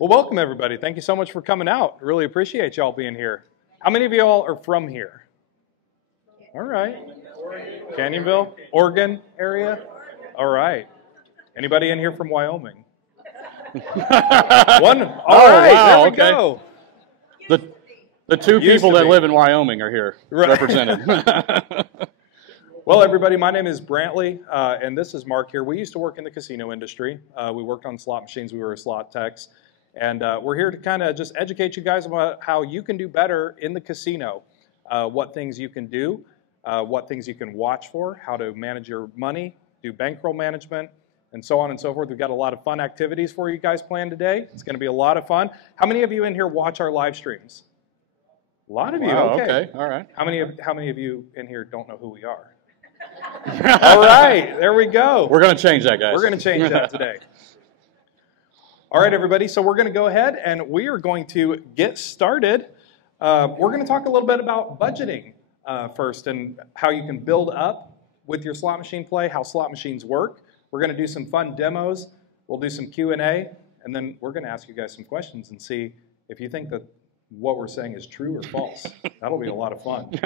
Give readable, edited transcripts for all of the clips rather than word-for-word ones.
Well, welcome everybody. Thank you so much for coming out. Really appreciate y'all being here. How many of y'all are from here? All right. Canyonville, Oregon area? All right. Anybody in here from Wyoming? One. All right, wow, there we go. The two people that live in Wyoming are here represented. Well, everybody, my name is Brantley, and this is Mark here. We used to work in the casino industry. We worked on slot machines. We were slot techs. And we're here to kind of just educate you guys about how you can do better in the casino, what things you can do, what things you can watch for, how to manage your money, do bankroll management, and so on and so forth. We've got a lot of fun activities for you guys planned today. It's going to be a lot of fun. How many of you in here watch our live streams? A lot of you. Wow, okay. All right. How many of you in here don't know who we are? All right, there we go. We're going to change that, guys. We're going to change that today. All right, everybody, so we're going to go ahead and we are going to get started. We're going to talk a little bit about budgeting first and how you can build up with your slot machine play, how slot machines work. We're going to do some fun demos. We'll do some Q&A, and then we're going to ask you guys some questions and see if you think that what we're saying is true or false. That'll be a lot of fun.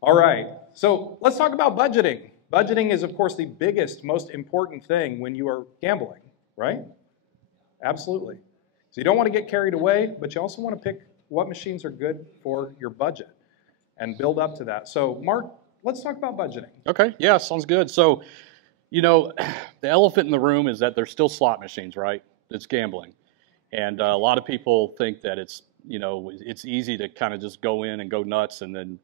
All right, so let's talk about budgeting. Budgeting is, of course, the biggest, most important thing when you are gambling, right? Absolutely. So you don't want to get carried away, but you also want to pick what machines are good for your budget and build up to that. So, Mark, let's talk about budgeting. Okay, yeah, sounds good. So, you know, the elephant in the room is that they're still slot machines, right? It's gambling. And a lot of people think that it's, you know, it's easy to kind of just go in and go nuts, and then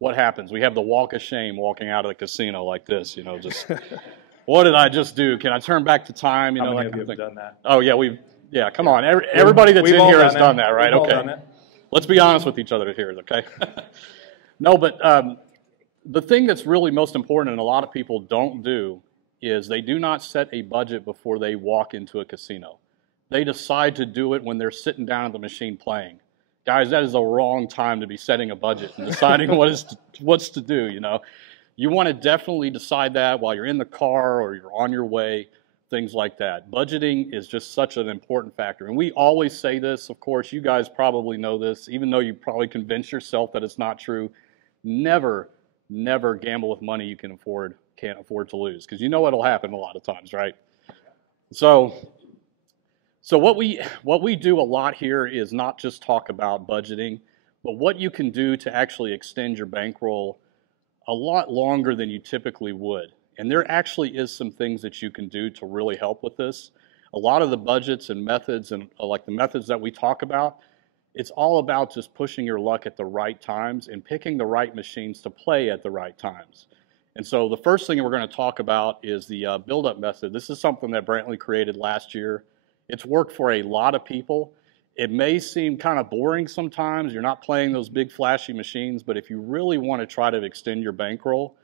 what happens? We have the walk of shame walking out of the casino like this, you know, just, what did I just do? Can I turn back to time? You know, How many like of you have done that? Oh, yeah, come on. Everybody that's in here has done that, right? We've all Okay. done it. Let's be honest with each other here, okay? No, but the thing that's really most important and a lot of people don't do is they do not set a budget before they walk into a casino. They decide to do it when they're sitting down at the machine playing. Guys, that is the wrong time to be setting a budget and deciding what's to do, you know. You want to definitely decide that while you're in the car or you're on your way, things like that. Budgeting is just such an important factor. And we always say this, of course, you guys probably know this, even though you probably convince yourself that it's not true. Never, never gamble with money you can't afford to lose, because you know what'll happen a lot of times, right? So what we do a lot here is not just talk about budgeting, but what you can do to actually extend your bankroll a lot longer than you typically would. And there actually is some things that you can do to really help with this. A lot of the budgets and methods, and like the methods that we talk about, it's all about just pushing your luck at the right times and picking the right machines to play at the right times. And so the first thing we're going to talk about is the build-up method. This is something that Brantley created last year. It's worked for a lot of people. It may seem kind of boring sometimes. You're not playing those big flashy machines, but if you really want to try to extend your bankroll,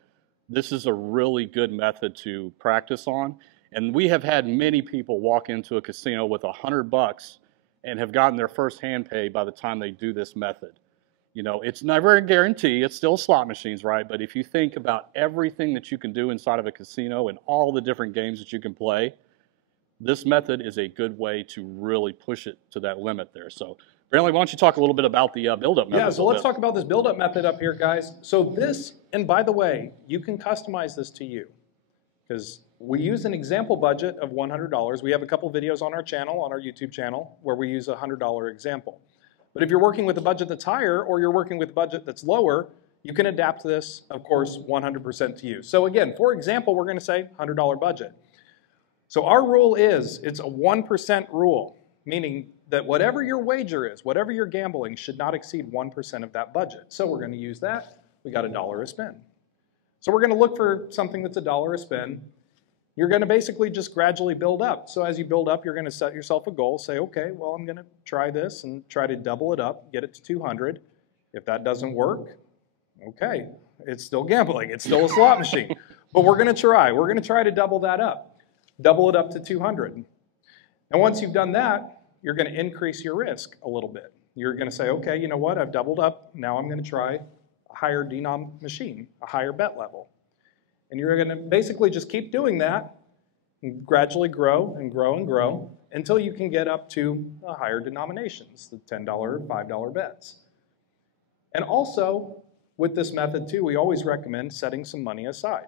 this is a really good method to practice on. And we have had many people walk into a casino with $100 and have gotten their first hand pay by the time they do this method. You know, it's never a guarantee. It's still slot machines, right? But if you think about everything that you can do inside of a casino and all the different games that you can play, this method is a good way to really push it to that limit there. So, Brantley, why don't you talk a little bit about the build-up method? Yeah, so let's talk about this build-up method up here, guys. So this, and by the way, you can customize this to you, because we use an example budget of $100. We have a couple videos on our channel, on our YouTube channel, where we use a $100 example. But if you're working with a budget that's higher, or you're working with a budget that's lower, you can adapt this, of course, 100% to you. So again, for example, we're going to say $100 budget. So our rule is, it's a 1% rule, meaning that whatever your wager is, whatever you're gambling, should not exceed 1% of that budget. So we're going to use that. We got $1 a spin. So we're going to look for something that's $1 a spin. You're going to basically just gradually build up. So as you build up, you're going to set yourself a goal. Say, okay, well, I'm going to try this and try to double it up, get it to 200. If that doesn't work, okay, it's still gambling. It's still a slot machine. But we're going to try. We're going to try to double that up. Double it up to 200. And once you've done that, you're going to increase your risk a little bit. You're going to say, okay, you know what? I've doubled up. Now I'm going to try a higher denom machine, a higher bet level. And you're going to basically just keep doing that and gradually grow and grow and grow until you can get up to higher denominations, the $10, $5 bets. And also, with this method too, we always recommend setting some money aside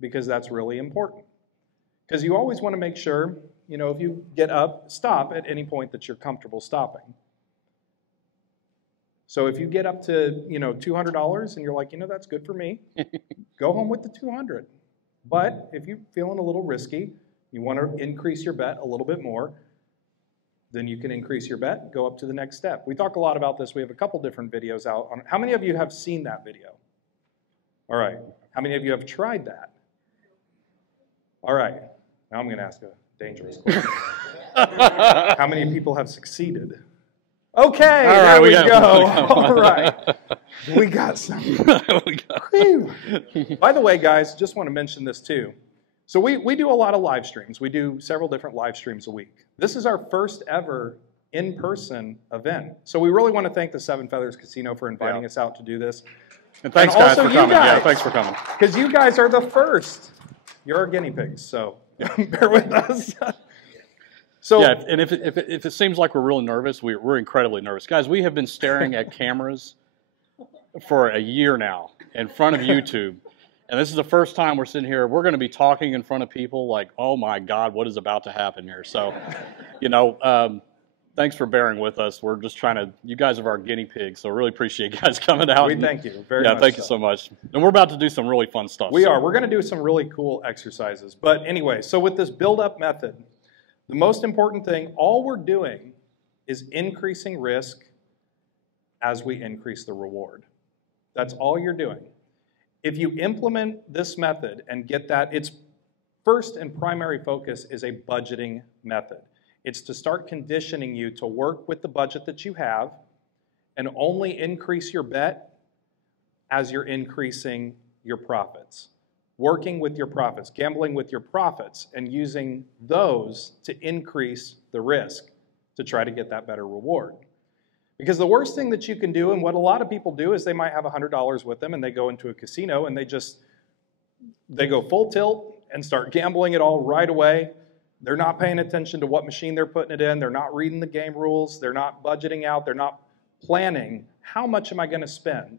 because that's really important. Because you always want to make sure, you know, if you get up, stop at any point that you're comfortable stopping. So if you get up to, you know, $200 and you're like, you know, that's good for me, go home with the 200. But if you're feeling a little risky, you want to increase your bet a little bit more, then you can increase your bet, go up to the next step. We talk a lot about this. We have a couple different videos out on it. How many of you have seen that video? All right. How many of you have tried that? All right. Now I'm going to ask a dangerous question. How many people have succeeded? Okay, all right, there we go. All right. We got some. By the way, guys, just want to mention this too. So we do a lot of live streams. We do several different live streams a week. This is our first ever in-person event. So we really want to thank the Seven Feathers Casino for inviting us out to do this. And thanks, guys, for coming. Yeah, thanks for coming. Because you guys are the first. You're our guinea pigs, so bear with us. So, yeah, and if it seems like we're really nervous, we're incredibly nervous. Guys, we have been staring at cameras for a year now in front of YouTube. And this is the first time we're sitting here. We're going to be talking in front of people like, oh, my God, what is about to happen here? So, you know, thanks for bearing with us. We're just trying to, you guys are our guinea pigs, so really appreciate you guys coming out. We thank you very much. Yeah, thank you so much. And we're about to do some really fun stuff. We are. We're going to do some really cool exercises. But anyway, so with this build-up method, the most important thing, all we're doing is increasing risk as we increase the reward. That's all you're doing. If you implement this method and get that, its first and primary focus is a budgeting method. It's to start conditioning you to work with the budget that you have and only increase your bet as you're increasing your profits. Working with your profits, gambling with your profits, and using those to increase the risk to try to get that better reward. Because the worst thing that you can do, and what a lot of people do, is they might have $100 with them and they go into a casino and they go full tilt and start gambling it all right away. They're not paying attention to what machine they're putting it in. They're not reading the game rules. They're not budgeting out. They're not planning, how much am I going to spend?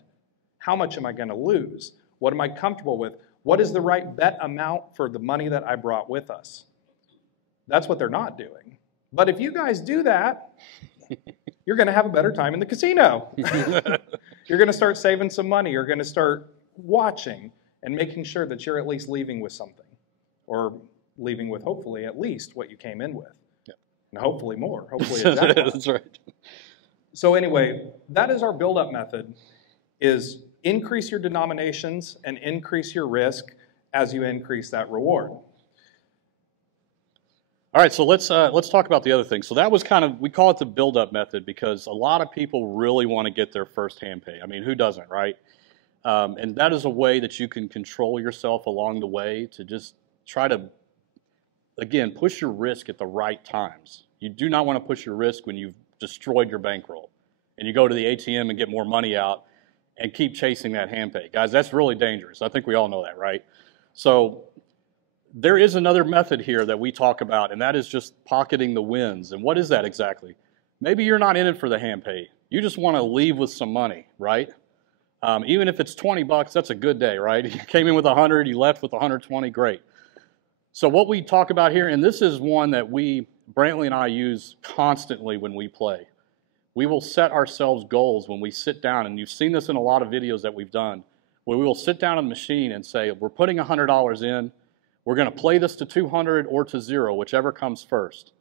How much am I going to lose? What am I comfortable with? What is the right bet amount for the money that I brought with us? That's what they're not doing. But if you guys do that, you're going to have a better time in the casino. You're going to start saving some money. You're going to start watching and making sure that you're at least leaving with something, or leaving with hopefully at least what you came in with. Yeah. And hopefully more. Hopefully exactly. That's right. So anyway, that is our build-up method, is increase your denominations and increase your risk as you increase that reward. All right, so let's talk about the other thing. So that was kind of, we call it the build-up method because a lot of people really want to get their first hand pay. I mean, who doesn't, right? And that is a way that you can control yourself along the way to just try to, again, push your risk at the right times. You do not want to push your risk when you've destroyed your bankroll and you go to the ATM and get more money out and keep chasing that hand pay. Guys, that's really dangerous. I think we all know that, right? So there is another method here that we talk about, and that is just pocketing the wins. And what is that exactly? Maybe you're not in it for the hand pay. You just want to leave with some money, right? Even if it's 20 bucks, that's a good day, right? You came in with 100, you left with 120, great. So what we talk about here, and this is one that Brantley and I use constantly when we play. We will set ourselves goals when we sit down, and you've seen this in a lot of videos that we've done, where we will sit down on the machine and say, we're putting $100 in, we're going to play this to 200 or to 0, whichever comes first.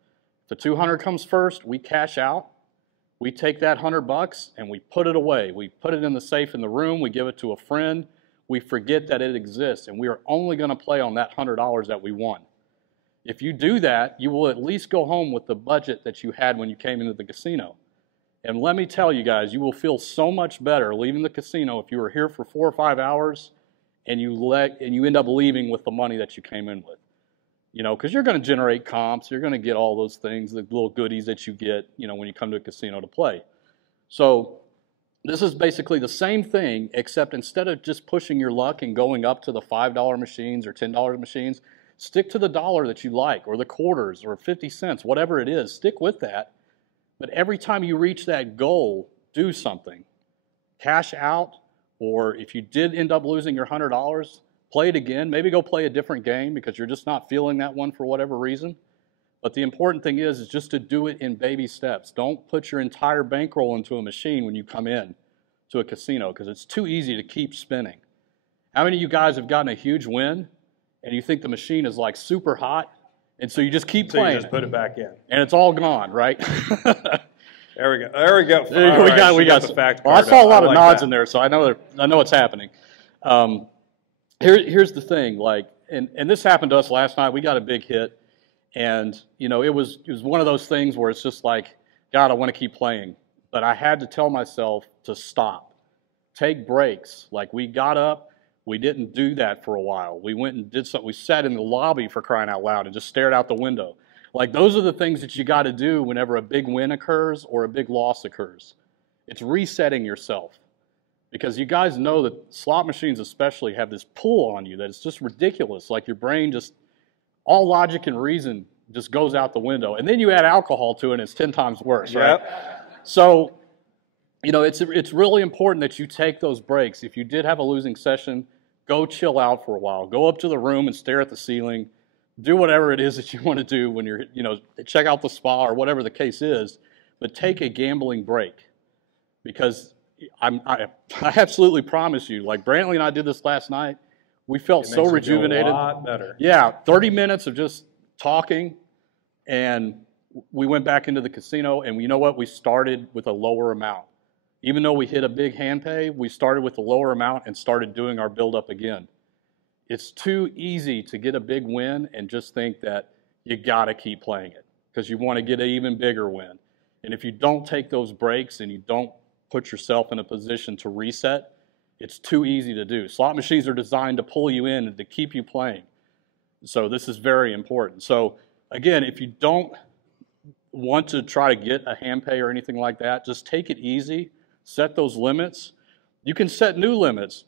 If the 200 comes first, we cash out. We take that 100 bucks and we put it away. We put it in the safe in the room. We give it to a friend. We forget that it exists, and we are only going to play on that $100 that we won. If you do that, you will at least go home with the budget that you had when you came into the casino. And let me tell you guys, you will feel so much better leaving the casino if you were here for 4 or 5 hours and you end up leaving with the money that you came in with. You know, because you're going to generate comps, you're going to get all those things, the little goodies that you get, you know, when you come to a casino to play. So this is basically the same thing, except instead of just pushing your luck and going up to the $5 machines or $10 machines, Stick to the dollar that you like, or the quarters, or 50 cents, whatever it is. Stick with that. But every time you reach that goal, do something. Cash out, or if you did end up losing your $100, play it again. Maybe go play a different game because you're just not feeling that one for whatever reason. But the important thing is just to do it in baby steps. Don't put your entire bankroll into a machine when you come in to a casino because it's too easy to keep spinning. How many of you guys have gotten a huge win and you think the machine is like super hot, and so you just keep playing? You just put it back in. And it's all gone, right? There we go. There we go. We got the fact. Well, I saw a lot of nods in there, so I know what's happening. Here's the thing, like, and this happened to us last night. We got a big hit, and you know, it was one of those things where it's just like, God, I want to keep playing, but I had to tell myself to stop, take breaks. Like, we got up, we didn't do that for a while. We went and did something. We sat in the lobby, for crying out loud, and just stared out the window. Like, those are the things that you got to do whenever a big win occurs or a big loss occurs. It's resetting yourself. Because you guys know that slot machines especially have this pull on you that it's just ridiculous. Like, your brain just, all logic and reason just goes out the window. And then you add alcohol to it and it's 10 times worse, right? So, you know, it's really important that you take those breaks. If you did have a losing session, go chill out for a while. Go up to the room and stare at the ceiling. Do whatever it is that you want to do when you're, you know, check out the spa or whatever the case is, but take a gambling break. Because I absolutely promise you, like Brantley and I did this last night, we felt so rejuvenated. A lot better. Yeah, 30 minutes of just talking, and we went back into the casino, and you know what? We started with a lower amount. Even though we hit a big hand pay, we started with a lower amount and started doing our build-up again. It's too easy to get a big win and just think that you got to keep playing it because you want to get an even bigger win. And if you don't take those breaks and you don't put yourself in a position to reset, it's too easy to do. Slot machines are designed to pull you in and to keep you playing. So this is very important. So again, if you don't want to try to get a hand pay or anything like that, just take it easy, set those limits. You can set new limits.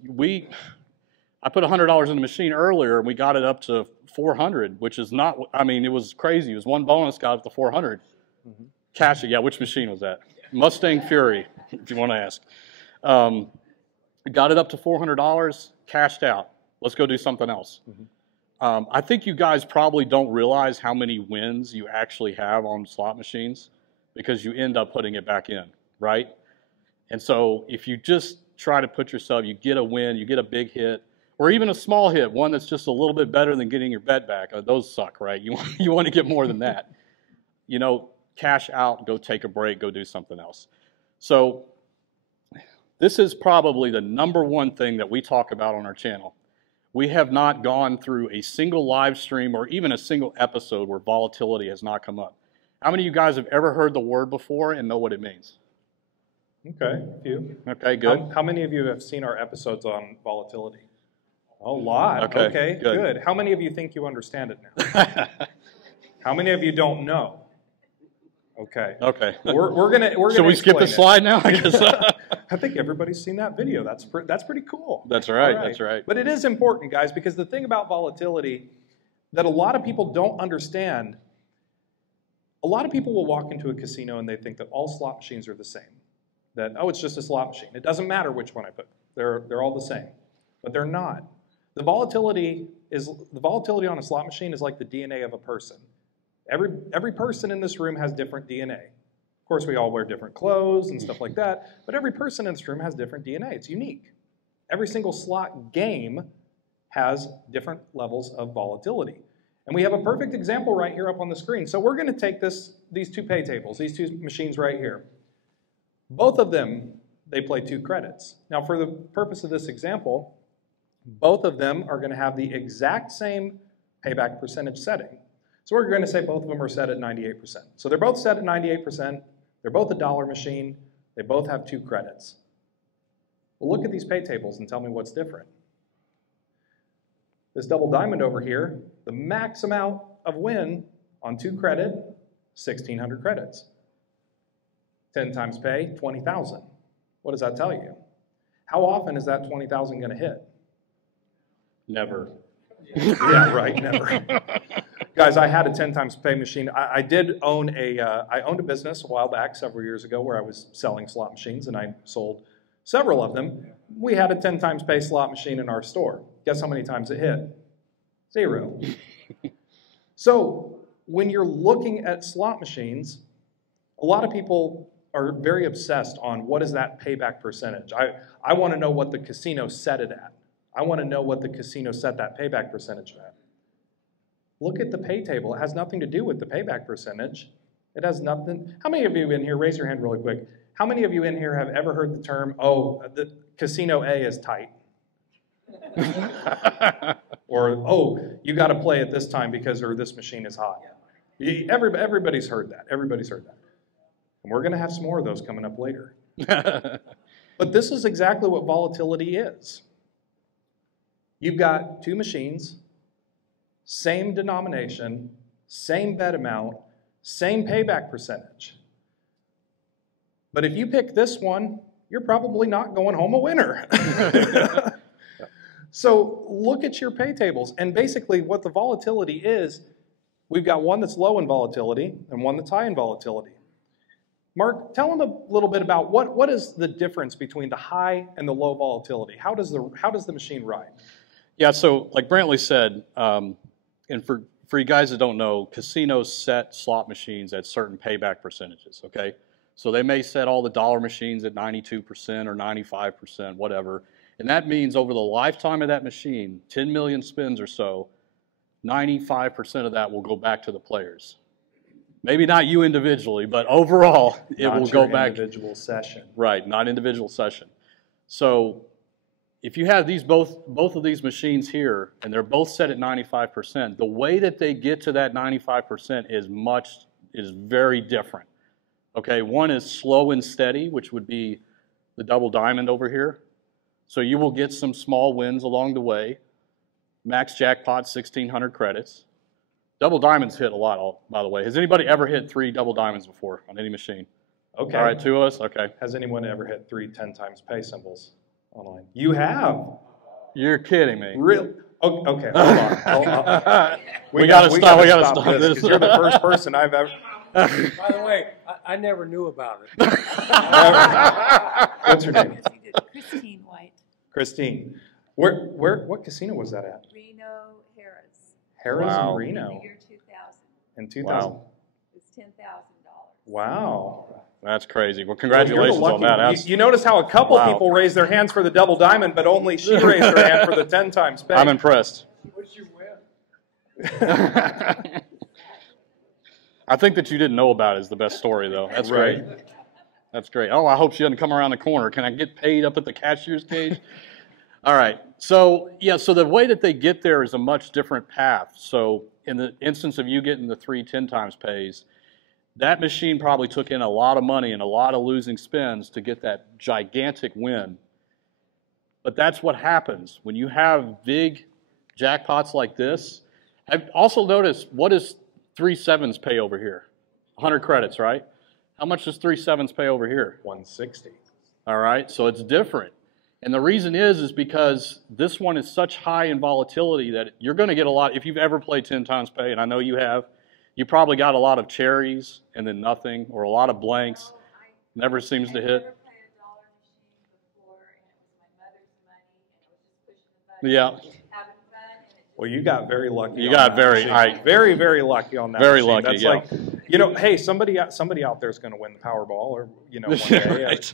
I put $100 in the machine earlier, and we got it up to 400, which is not, I mean, it was crazy. It was one bonus, got up to 400. Mm-hmm. Cash it, yeah, which machine was that? Mustang Fury, if you want to ask. Got it up to $400, cashed out. Let's go do something else. Mm-hmm. I think you guys probably don't realize how many wins you actually have on slot machines because you end up putting it back in, right? And so if you just try to put yourself, you get a win, you get a big hit, or even a small hit, one that's just a little bit better than getting your bet back. Those suck, right? You want to get more than that. You know, cash out, go take a break, go do something else. So this is probably the #1 thing that we talk about on our channel. We have not gone through a single live stream or even a single episode where volatility has not come up. How many of you guys have ever heard the word before and know what it means? Okay, a few. Okay, good. How many of you have seen our episodes on volatility? A lot. Okay, good. How many of you think you understand it now? How many of you don't know? Okay. Okay. We're gonna. Should we skip the slide now? I think everybody's seen that video. That's pretty cool. That's right. That's right. But it is important, guys, because the thing about volatility that a lot of people don't understand. A lot of people will walk into a casino and they think that all slot machines are the same. That it's just a slot machine. It doesn't matter which one I put. They're all the same, but they're not. The volatility on a slot machine is like the DNA of a person. Every person in this room has different DNA. Of course, we all wear different clothes and stuff like that, but every person in this room has different DNA. It's unique. Every single slot game has different levels of volatility. And we have a perfect example right here up on the screen. So we're going to take these two pay tables, these two machines right here. Both of them, they play 2 credits. Now, for the purpose of this example, both of them are going to have the exact same payback percentage setting. So we're going to say both of them are set at 98%. So they're both set at 98%. They're both a dollar machine. They both have 2 credits. Well, look at these pay tables and tell me what's different. This double diamond over here, the max amount of win on 2 credit, 1,600 credits. 10 times pay, 20,000. What does that tell you? How often is that 20,000 going to hit? Never. Yeah, right, never. Guys, I had a 10 times pay machine. I did own I owned a business a while back, several years ago, where I was selling slot machines, and I sold several of them. We had a 10 times pay slot machine in our store. Guess how many times it hit? 0. So when you're looking at slot machines, a lot of people are very obsessed on what is that payback percentage. I want to know what the casino set it at. I want to know what the casino set that payback percentage at. Look at the pay table. It has nothing to do with the payback percentage. It has nothing. How many of you in here, raise your hand really quick, how many of you in here have ever heard the term, oh, the casino A is tight? Or, oh, you got to play at this time because or this machine is hot. Everybody's heard that. Everybody's heard that. And we're going to have some more of those coming up later. But this is exactly what volatility is. You've got two machines, same denomination, same bet amount, same payback percentage. But if you pick this one, you're probably not going home a winner. So look at your pay tables. And basically what the volatility is, we've got one that's low in volatility and one that's high in volatility. Mark, tell them a little bit about what is the difference between the high and the low volatility? How does the machine ride? Yeah, so like Brantley said, and for you guys that don't know, casinos set slot machines at certain payback percentages, okay? So they may set all the dollar machines at 92% or 95%, whatever. And that means over the lifetime of that machine, 10 million spins or so, 95% of that will go back to the players. Maybe not you individually, but overall, it will go back. Not individual session. Right, not individual session. So if you have both of these machines here, and they're both set at 95%, the way that they get to that 95% is very different. Okay, one is slow and steady, which would be the double diamond over here. So you will get some small wins along the way. Max jackpot, 1,600 credits. Double diamonds hit a lot, by the way. Has anybody ever hit 3 double diamonds before on any machine? Okay. All right, 2 of us? Okay. Has anyone ever hit 3 10 times pay symbols online? You have? You're kidding me. Really? Oh, okay, hold on. We got to stop this. Because you're the first person I've ever... By the way, I never knew about it. What's your name? Christine White. Christine. What casino was that at? Reno, Harris. Harris Wow. and Reno. In the year 2000. In 2000. Wow. It was $10,000. Wow. That's crazy. Well, congratulations Well, on that. You notice how a couple Wow. people raised their hands for the double diamond, but only she raised her hand for the 10 times pay. I'm impressed. What'd you win? I think that you didn't know about it is the best story, though. That's Right. great. That's great. Oh, I hope she doesn't come around the corner. Can I get paid up at the cashier's cage? All right. So, yeah, so the way that they get there is a much different path. So in the instance of you getting the 3 10 times pays, that machine probably took in a lot of money and a lot of losing spins to get that gigantic win. But that's what happens when you have big jackpots like this. I've also noticed, what does 3 7s pay over here? 100 credits, right? How much does 3 7s pay over here? 160. All right, so it's different. And the reason is because this one is such high in volatility that you're going to get a lot. If you've ever played 10 times pay, and I know you have, you probably got a lot of cherries and then nothing, or a lot of blanks. Never seems to hit. I never played a dollar machine before, and it was my mother's money, and it was just pushing the button. Yeah. Having fun, and it just Well, you got very lucky. You on got that very- machine. very, very lucky on that. Very machine. lucky, That's yeah. like, you know, hey, somebody out there is going to win the Powerball, or one day, Right.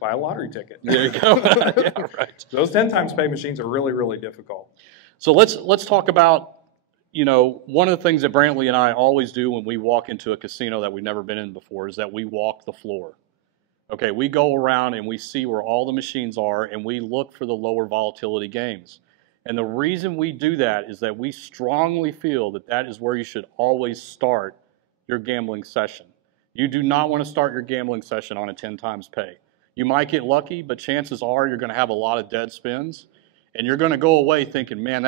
buy a lottery ticket. There you go. Yeah, right. Those 10 times pay machines are really, really difficult. So let's talk about, one of the things that Brantley and I always do when we walk into a casino that we've never been in before is that we walk the floor. Okay, we go around and we see where all the machines are and we look for the lower volatility games. And the reason we do that is that we strongly feel that that is where you should always start your gambling session. You do not want to start your gambling session on a 10 times pay. You might get lucky, but chances are you're going to have a lot of dead spins, and you're going to go away thinking, man,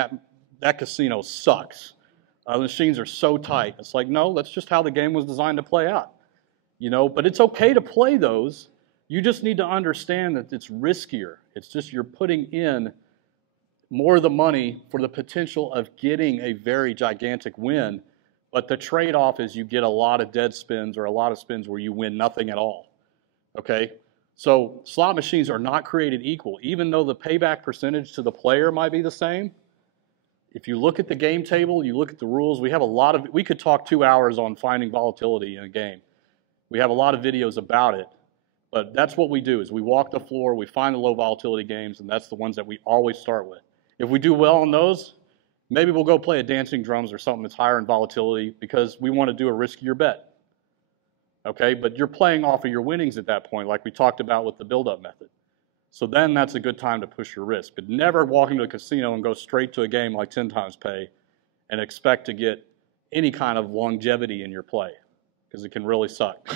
that casino sucks. The machines are so tight. It's like, no, that's just how the game was designed to play out. But it's okay to play those. You just need to understand that it's riskier. It's just you're putting in more of the money for the potential of getting a very gigantic win, but the trade-off is you get a lot of dead spins or a lot of spins where you win nothing at all, okay? So slot machines are not created equal. Even though the payback percentage to the player might be the same, if you look at the game table, you look at the rules, we could talk 2 hours on finding volatility in a game. We have a lot of videos about it, but that's what we do is we walk the floor, we find the low volatility games, and that's the ones that we always start with. If we do well on those, maybe we'll go play a dancing drums or something that's higher in volatility because we want to do a riskier bet. Okay, but you're playing off of your winnings at that point, like we talked about with the build-up method. So then that's a good time to push your risk. But never walk into a casino and go straight to a game like 10 times pay and expect to get any kind of longevity in your play because it can really suck.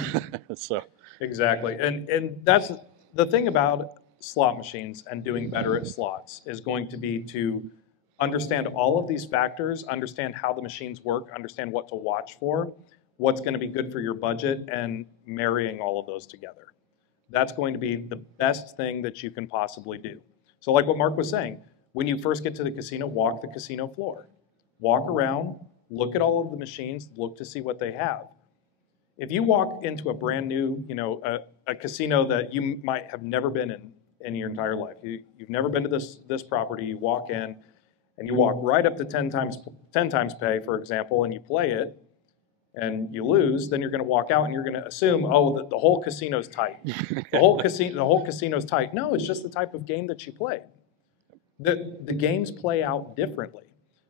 So. Exactly. And that's the thing about slot machines and doing better at slots is going to be to understand all of these factors, understand how the machines work, understand what to watch for, what's going to be good for your budget, and marrying all of those together. That's going to be the best thing that you can possibly do. So like what Mark was saying, when you first get to the casino, walk the casino floor. Walk around, look at all of the machines, look to see what they have. If you walk into a brand new, a casino that you might have never been in your entire life, you've never been to this property, you walk in, and you walk right up to 10 times pay, for example, and you play it, and you lose, then you're going to walk out and you're going to assume, oh, the whole casino's tight. The whole casino's tight. No, it's just the type of game that you play. The games play out differently.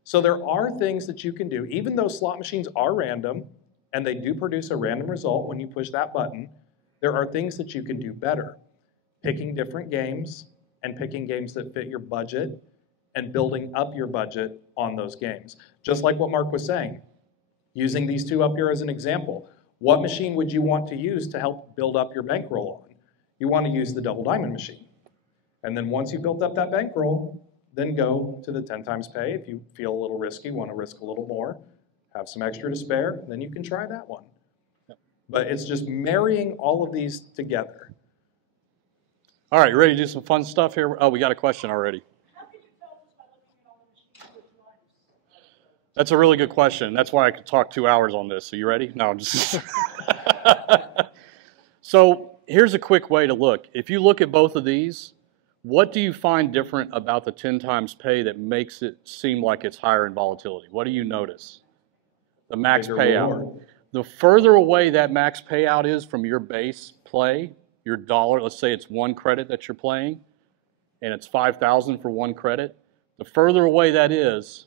So there are things that you can do, even though slot machines are random, and they do produce a random result when you push that button, there are things that you can do better. Picking different games and picking games that fit your budget and building up your budget on those games. Just like what Mark was saying. Using these two up here as an example, what machine would you want to use to help build up your bankroll on? You want to use the double diamond machine. And then once you built up that bankroll, then go to the 10 times pay. If you feel a little risky, want to risk a little more, have some extra to spare, then you can try that one. But it's just marrying all of these together. All right, you ready to do some fun stuff here? Oh, we got a question already. That's a really good question. That's why I could talk 2 hours on this. So you ready? No, I'm just... So here's a quick way to look. If you look at both of these, what do you find different about the 10 times pay that makes it seem like it's higher in volatility? What do you notice? The max payout. Reward. The further away that max payout is from your base play, your dollar, let's say it's 1 credit that you're playing, and it's $5,000 for 1 credit, the further away that is,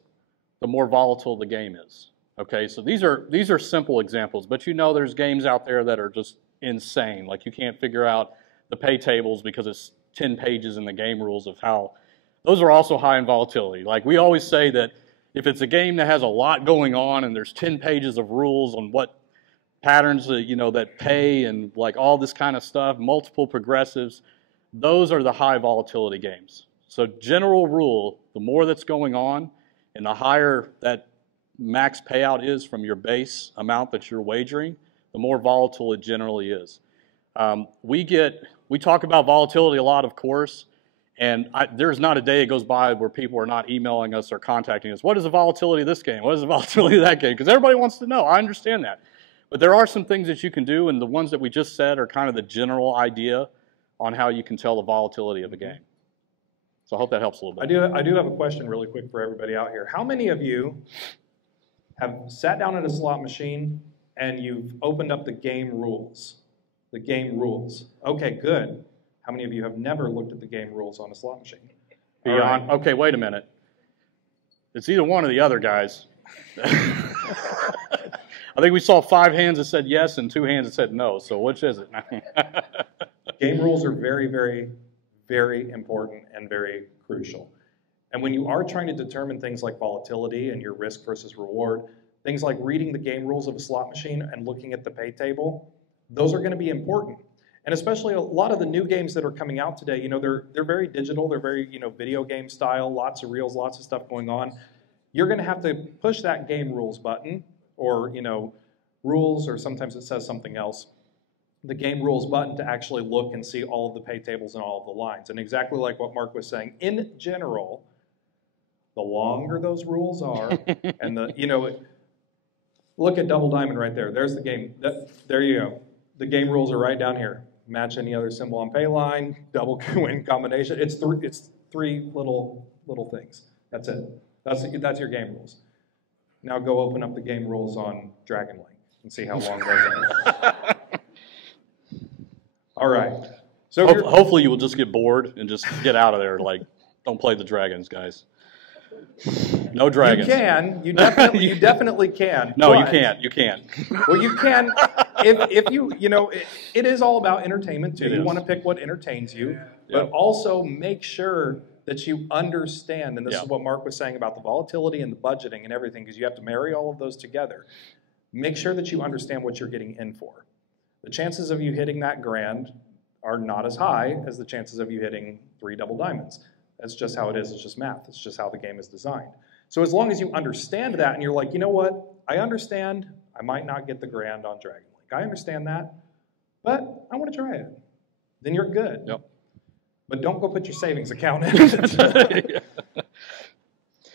the more volatile the game is. Okay, so these are simple examples, but you know there's games out there that are just insane. Like you can't figure out the pay tables because it's 10 pages in the game rules of how, those are also high in volatility. Like we always say that if it's a game that has a lot going on and there's 10 pages of rules on what patterns that pay and like all this kind of stuff, multiple progressives, those are the high volatility games. So general rule, the more that's going on, and the higher that max payout is from your base amount that you're wagering, the more volatile it generally is. We talk about volatility a lot, of course, and there's not a day that goes by where people are not emailing us or contacting us. What is the volatility of this game? What is the volatility of that game? Because everybody wants to know. I understand that. But there are some things that you can do, and the ones that we just said are kind of the general idea on how you can tell the volatility of a game. So I hope that helps a little bit. I do have a question really quick for everybody out here. How many of you have sat down at a slot machine and you've opened up the game rules? The game rules. Okay, good. How many of you have never looked at the game rules on a slot machine? Right. Okay, wait a minute. It's either one or the other, guys. I think we saw 5 hands that said yes and 2 hands that said no. So which is it? Game rules are very, very, very important and very crucial. And when you are trying to determine things like volatility and your risk versus reward, things like reading the game rules of a slot machine and looking at the pay table, those are going to be important. And especially a lot of the new games that are coming out today, they're very digital, they're very, video game style, lots of reels, lots of stuff going on. You're going to have to push that game rules button or, rules, or sometimes it says something else, the game rules button to actually look and see all of the pay tables and all of the lines. And exactly like what Mark was saying, in general, The longer those rules are, and look at double diamond right there. There's the game. There you go. The game rules are right down here. Match any other symbol on pay line, double win combination. It's three little things. That's it. That's your game rules. Now go open up the game rules on Dragon Link and see how long those are. All right. So hopefully you will just get bored and just get out of there. Like, don't play the dragons, guys. No dragons. You can. You definitely can. No, you can't. You can't. Well, you can if you it is all about entertainment too. It You is. want to pick what entertains you, Yeah. but also make sure that you understand, and this Yeah. is what Mark was saying about the volatility and the budgeting and everything, because you have to marry all of those together. Make sure that you understand what you're getting in for. The chances of you hitting that grand are not as high as the chances of you hitting 3 double diamonds. That's just how it is. It's just math. It's just how the game is designed. So as long as you understand that and you're like, you know what? I understand I might not get the grand on Dragon Link. I understand that, but I want to try it. Then you're good. Yep. But don't go put your savings account in.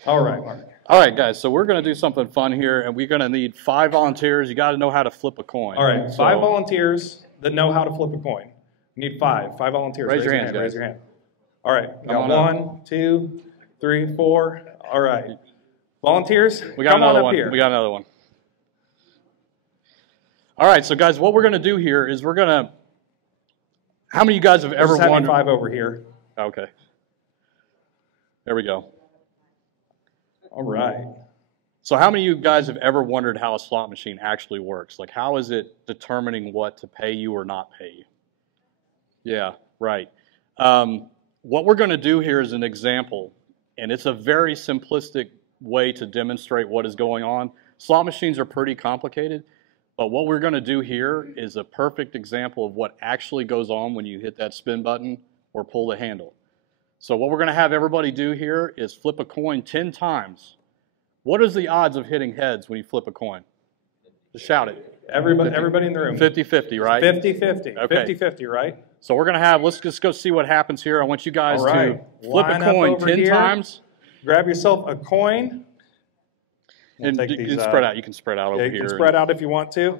All right, Mark. All right, guys, so we're going to do something fun here, and we're going to need 5 volunteers. You got to know how to flip a coin. All right, So, 5 volunteers that know how to flip a coin. We need 5 volunteers. Raise your hands, guys. Raise your hand. All right, we got Come on 1, 2, 3, 4. All right. Volunteers, We got come on another up one. here. We got another one. All right, so guys, what we're going to do here is we're going to. How many of you guys have ever Just having wondered? 5 over here. Okay. There we go. All right. So how many of you guys have ever wondered how a slot machine actually works? Like, how is it determining what to pay you or not pay you? Yeah, right. What we're going to do here is an example, and it's a very simplistic way to demonstrate what is going on. Slot machines are pretty complicated, but what we're going to do here is a perfect example of what actually goes on when you hit that spin button or pull the handle. So what we're going to have everybody do here is flip a coin 10 times. What is the odds of hitting heads when you flip a coin? Just shout it. Everybody in the room. 50-50, right? 50-50. Okay. 50-50, right? So we're going to have, let's just go see what happens here. I want you guys All right. to flip Line a up coin over 10 here. times. Grab yourself a coin. We'll And take you these, can spread out. You can spread out Yeah, over you here. can spread out if you want to.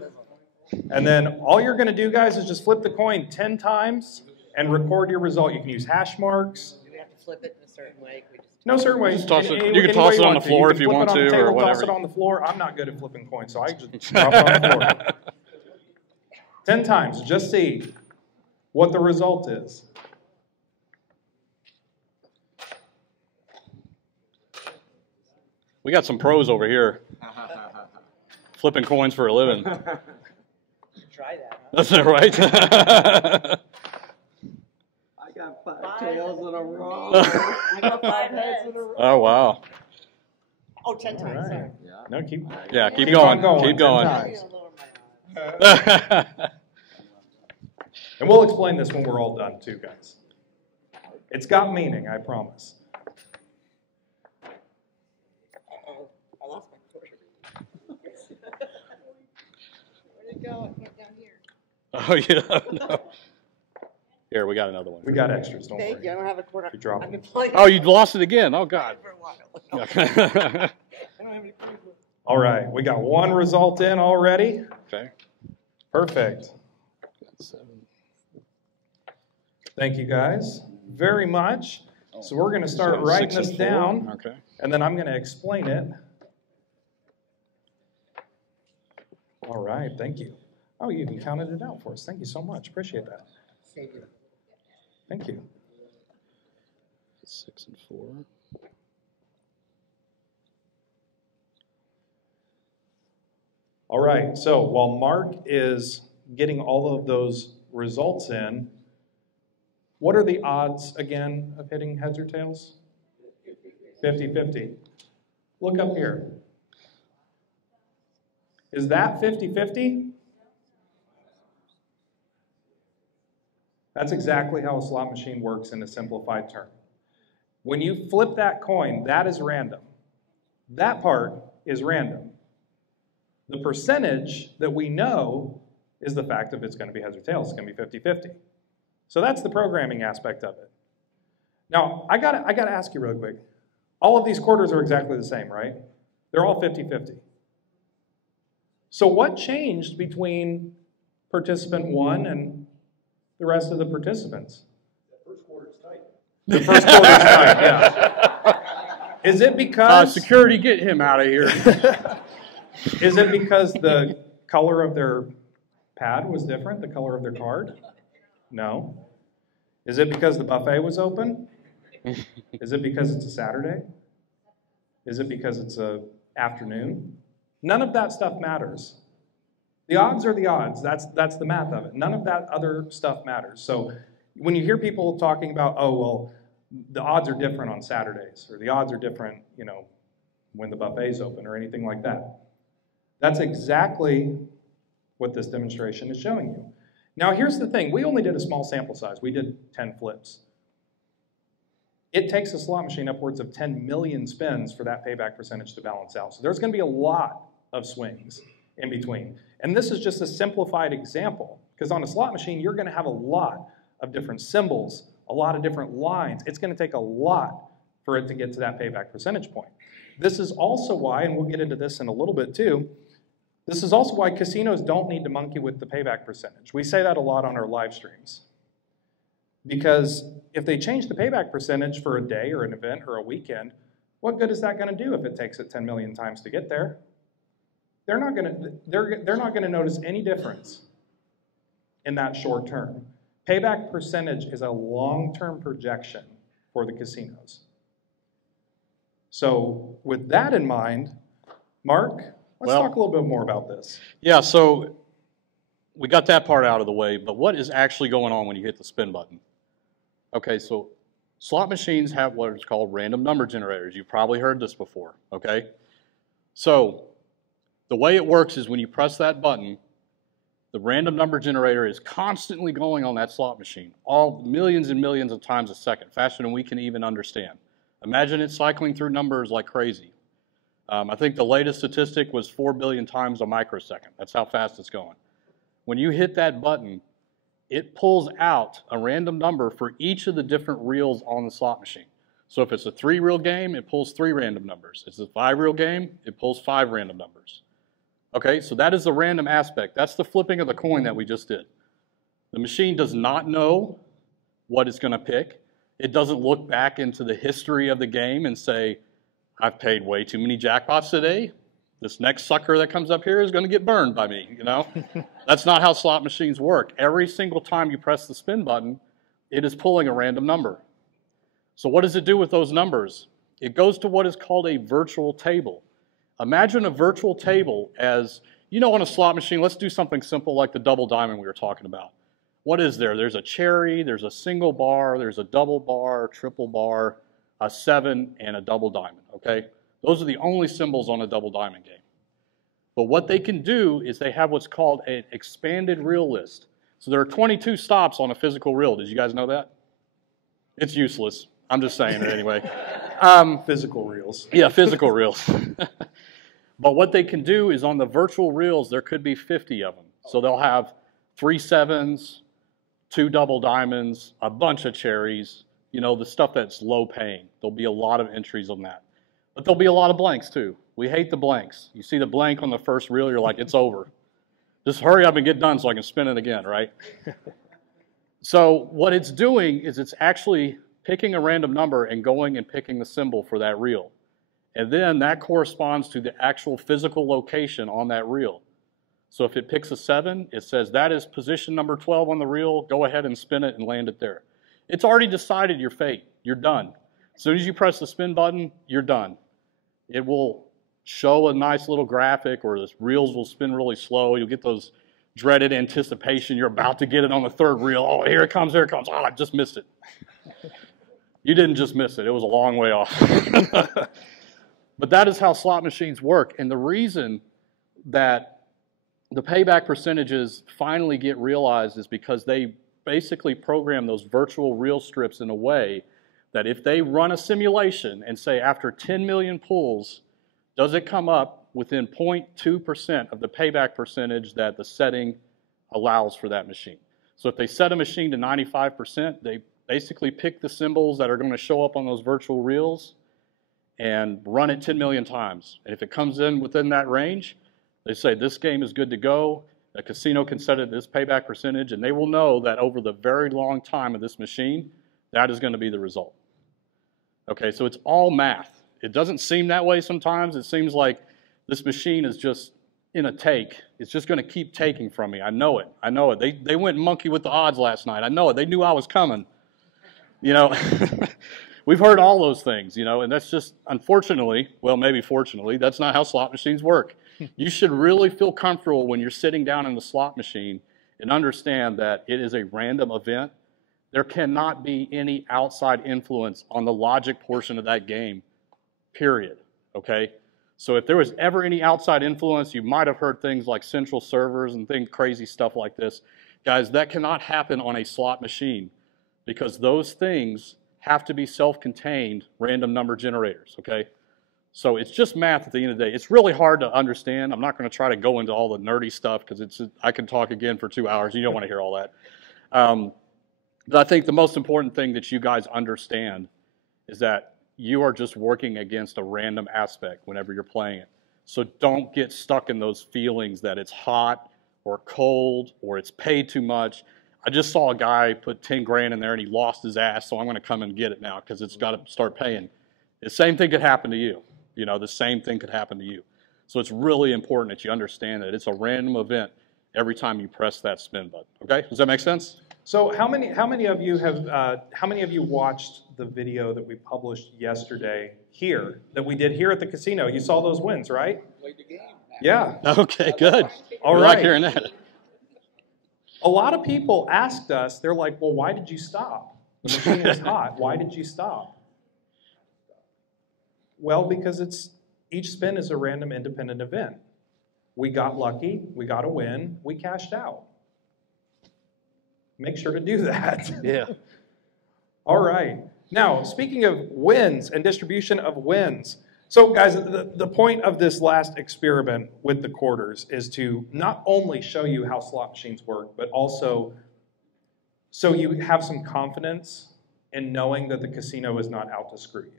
And then all you're going to do, guys, is just flip the coin 10 times and record your result. You can use hash marks. Do we have to flip it in a certain way? Can we just No certain way. Just toss it- Any you can way toss it on want the to. floor can if you flip want it on the to, table, or whatever. Toss it on the floor. I'm not good at flipping coins, so I just drop it on the floor. 10 times. Just see what the result is. We got some pros over here. Flipping coins for a living. try that? Huh? That's it, right? I got 5 tails in a row. I got 5 heads in a row. Oh, wow. Oh, 10 All times. right. Sorry. No, keep. Yeah, keep Keep on going. going. Keep going. 10 I times. need to lower my odds. And we'll explain this when we're all done, too, guys. It's got meaning, I promise. Uh-oh. I lost my quarter. Where'd it go? It went down here. Oh, yeah. No. Here, we got another one. We got extras, don't Thank worry. you. I don't have a quarter. You dropped I've been it. playing Oh, you lost it again. Oh, God. for a while. Okay. I don't have any quarters. All right, we got one result in already. Perfect. Thank you guys very much. So we're going to start So writing 6 this and 4. down, Okay. and then I'm going to explain it. All right, thank you. Oh, you even counted it out for us. Thank you so much. Appreciate that. Save you. Thank you. 6 and 4. All right, so while Mark is getting all of those results in, what are the odds, again, of hitting heads or tails? 50-50. Look up here. Is that 50-50? That's exactly how a slot machine works in a simplified term. When you flip that coin, that is random. That part is random. The percentage that we know is the fact that it's going to be heads or tails. It's going to be 50-50. So that's the programming aspect of it. Now, I got to ask you real quick. All of these quarters are exactly the same, right? They're all 50-50. So what changed between participant 1 and the rest of the participants? The first quarter's tight, yeah. Is it because... security, get him out of here. Is it because the color of their pad was different, the color of their card? No. Is it because the buffet was open? Is it because it's a Saturday? Is it because it's an afternoon? None of that stuff matters. The odds are the odds. That's the math of it. None of that other stuff matters. So when you hear people talking about, oh, well, the odds are different on Saturdays, or the odds are different, when the buffet's open, or anything like that, that's exactly what this demonstration is showing you. Now, here's the thing. We only did a small sample size. We did 10 flips. It takes a slot machine upwards of 10 million spins for that payback percentage to balance out. So there's going to be a lot of swings in between. And this is just a simplified example, because on a slot machine, you're going to have a lot of different symbols, a lot of different lines. It's going to take a lot for it to get to that payback percentage point. This is also why, and we'll get into this in a little bit too, this is also why casinos don't need to monkey with the payback percentage. We say that a lot on our live streams. Because if they change the payback percentage for a day or an event or a weekend, what good is that going to do if it takes it 10 million times to get there? They're not going to notice any difference in that short term. Payback percentage is a long-term projection for the casinos. So with that in mind, Mark, let's talk a little bit more about this. Yeah, so we got that part out of the way, but what is actually going on when you hit the spin button? Okay, so slot machines have what is called random number generators. You've probably heard this before, okay? So the way it works is when you press that button, the random number generator is constantly going on that slot machine, all millions and millions of times a second, faster than we can even understand. Imagine it cycling through numbers like crazy. I think the latest statistic was 4 billion times a microsecond. That's how fast it's going. When you hit that button, it pulls out a random number for each of the different reels on the slot machine. So if it's a 3-reel game, it pulls 3 random numbers. If it's a 5-reel game, it pulls 5 random numbers. Okay, so that is the random aspect. That's the flipping of the coin that we just did. The machine does not know what it's going to pick. It doesn't look back into the history of the game and say, I've paid way too many jackpots today. This next sucker that comes up here is going to get burned by me, That's not how slot machines work. Every single time you press the spin button, it is pulling a random number. So what does it do with those numbers? It goes to what is called a virtual table. Imagine a virtual table as, on a slot machine, let's do something simple like the double diamond we were talking about. What is there? There's a cherry, there's a single bar, there's a double bar, triple bar, a 7, and a double diamond, okay? Those are the only symbols on a double diamond game. But what they can do is they have what's called an expanded reel list. So there are 22 stops on a physical reel. Did you guys know that? It's useless. I'm just saying it anyway. Physical reels. Yeah, physical reels. But what they can do is on the virtual reels, there could be 50 of them. So they'll have 3 7s, 2 double diamonds, a bunch of cherries, the stuff that's low paying. There'll be a lot of entries on that. But there'll be a lot of blanks too. We hate the blanks. You see the blank on the first reel, you're like, it's over. Just hurry up and get done so I can spin it again, right? So what it's doing is it's actually picking a random number and going and picking the symbol for that reel. And then that corresponds to the actual physical location on that reel. So if it picks a 7, it says that is position number 12 on the reel. Go ahead and spin it and land it there. It's already decided your fate. You're done. As soon as you press the spin button, you're done. It will show a nice little graphic, or the reels will spin really slow. You'll get those dreaded anticipation. You're about to get it on the 3rd reel. Oh, here it comes, here it comes. Oh, I just missed it. You didn't just miss it. It was a long way off. But that is how slot machines work. And the reason that the payback percentages finally get realized is because they basically program those virtual reel strips in a way that if they run a simulation and say after 10 million pulls, does it come up within 0.2% of the payback percentage that the setting allows for that machine? So if they set a machine to 95%, they basically pick the symbols that are going to show up on those virtual reels, and run it 10 million times. And if it comes in within that range, they say this game is good to go. The casino can set it this payback percentage, and they will know that over the very long time of this machine, that is going to be the result. Okay, so it's all math. It doesn't seem that way sometimes. It seems like this machine is just in a take. It's just going to keep taking from me. I know it. I know it. They went monkey with the odds last night. I know it. They knew I was coming. You know, we've heard all those things, you know, and that's just, unfortunately, well, maybe fortunately, that's not how slot machines work. You should really feel comfortable when you're sitting down in the slot machine and understand that it is a random event. There cannot be any outside influence on the logic portion of that game, period, okay? So if there was ever any outside influence, you might have heard things like central servers and crazy stuff like this. Guys, that cannot happen on a slot machine because those things have to be self-contained random number generators, okay? So it's just math at the end of the day. It's really hard to understand. I'm not going to try to go into all the nerdy stuff because I can talk again for 2 hours. You don't want to hear all that. But I think the most important thing that you guys understand is that you are just working against a random aspect whenever you're playing it. So don't get stuck in those feelings that it's hot or cold or it's paid too much. I just saw a guy put 10 grand in there and he lost his ass, so I'm going to come and get it now because it's got to start paying. The same thing could happen to you. You know, the same thing could happen to you. So it's really important that you understand that it's a random event every time you press that spin button. Okay, does that make sense? So how many of you watched the video that we published yesterday here, that we did here at the casino? You saw those wins, right? Played the game. Yeah. Okay, good. All I right. like hearing that. A lot of people asked us, they're like, well, why did you stop? The machine is hot. Why did you stop? Well, because each spin is a random independent event. We got lucky, we got a win, we cashed out. Make sure to do that. Yeah. All right. Now, speaking of wins and distribution of wins. So, guys, the point of this last experiment with the quarters is to not only show you how slot machines work, but also so you have some confidence in knowing that the casino is not out to screw you.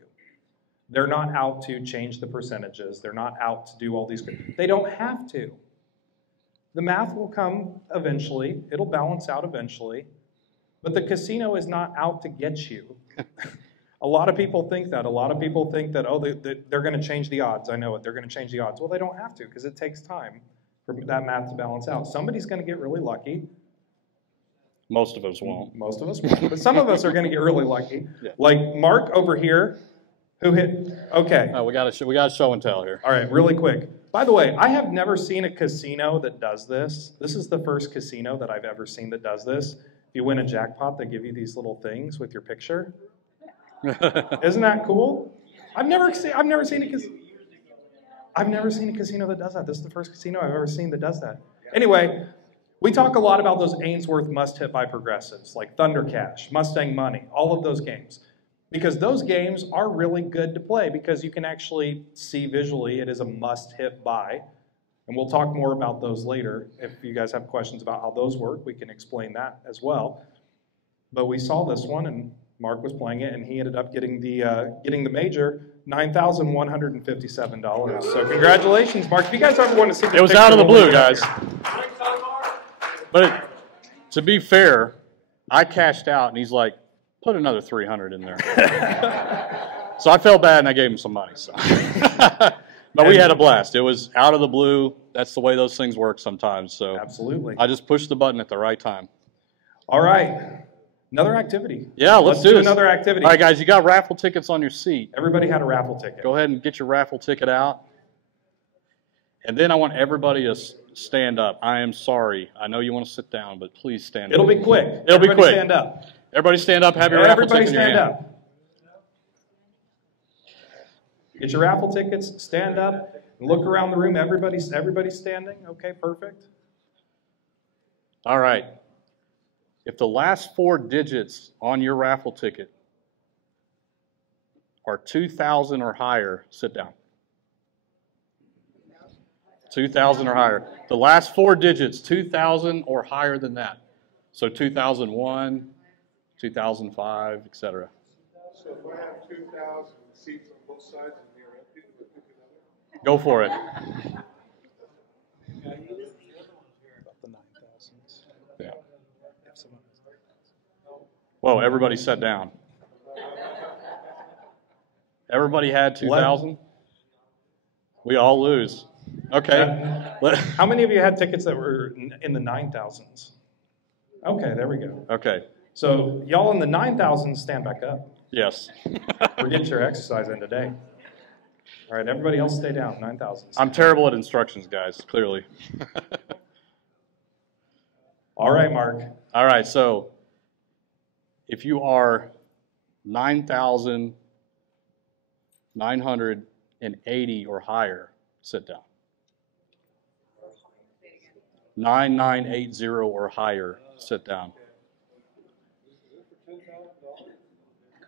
They're not out to change the percentages. They're not out to do all these. They don't have to. The math will come eventually. It'll balance out eventually. But the casino is not out to get you. A lot of people think that. A lot of people think that, oh, they're going to change the odds. I know it. They're going to change the odds. Well, they don't have to because it takes time for that math to balance out. Somebody's going to get really lucky. Most of us won't. Most of us won't. But some of us are going to get really lucky. Yeah. Like Mark over here, who hit, okay. We got to show and tell here. All right, really quick. By the way, I have never seen a casino that does this. This is the first casino that I've ever seen that does this. If you win a jackpot, they give you these little things with your picture. Isn't that cool? I've never seen a casino that does that. This is the first casino I've ever seen that does that. Anyway, we talk a lot about those Ainsworth must-hit by progressives, like Thunder Cash, Mustang Money, all of those games. Because those games are really good to play because you can actually see visually it is a must-hit buy. And we'll talk more about those later. If you guys have questions about how those work, we can explain that as well. But we saw this one, and Mark was playing it, and he ended up getting the major, $9,157. So congratulations, Mark. If you guys ever want to see the It was picture, out of the we'll blue, leave it guys. here. But to be fair, I cashed out, and he's like, put another 300 in there. So I felt bad, and I gave him some money. So. But we had a blast. It was out of the blue. That's the way those things work sometimes. So Absolutely. I just pushed the button at the right time. All right. Another activity. Yeah, let's do this. Another activity. All right, guys, you got raffle tickets on your seat. Everybody had a raffle ticket. Go ahead and get your raffle ticket out. And then I want everybody to stand up. I am sorry. I know you want to sit down, but please stand up. It'll be quick. It'll be Everybody quick. stand up. Everybody stand up. Have your raffle ticket in your hand. Everybody stand up. Get your raffle tickets, stand up, and look around the room. Everybody's standing. Okay, perfect. All right. If the last 4 digits on your raffle ticket are 2,000 or higher, sit down. 2,000 or higher. The last 4 digits, 2,000 or higher than that. So 2001, 2005, etc. So if I have 2,000 seats on Go for it. About the 9,000s. Yeah. Whoa, everybody sat down. Everybody had 2,000? We all lose. Okay. How many of you had tickets that were in the 9,000s? Okay, there we go. Okay. So y'all in the 9,000s, stand back up. Yes. We're getting your exercise in today. All right, everybody else stay down, 9,000. I'm terrible at instructions, guys, clearly. All right, Mark. All right, so if you are 9,980 or higher, sit down. 9,980 or higher, sit down.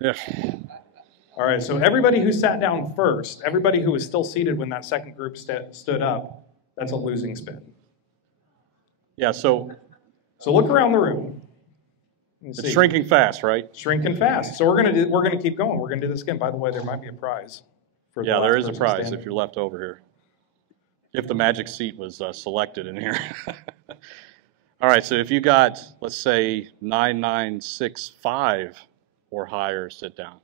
Yeah. All right, so everybody who sat down first, everybody who was still seated when that second group stood up, that's a losing spin. Yeah, so look around the room. it's shrinking fast, right? Shrinking fast. So we're gonna keep going. We're gonna do this again. By the way, there might be a prize. For the Yeah, there last is a person prize standing. if you're left over here. If the magic seat was selected in here. All right, so if you got, let's say, 9,965 or higher, sit down.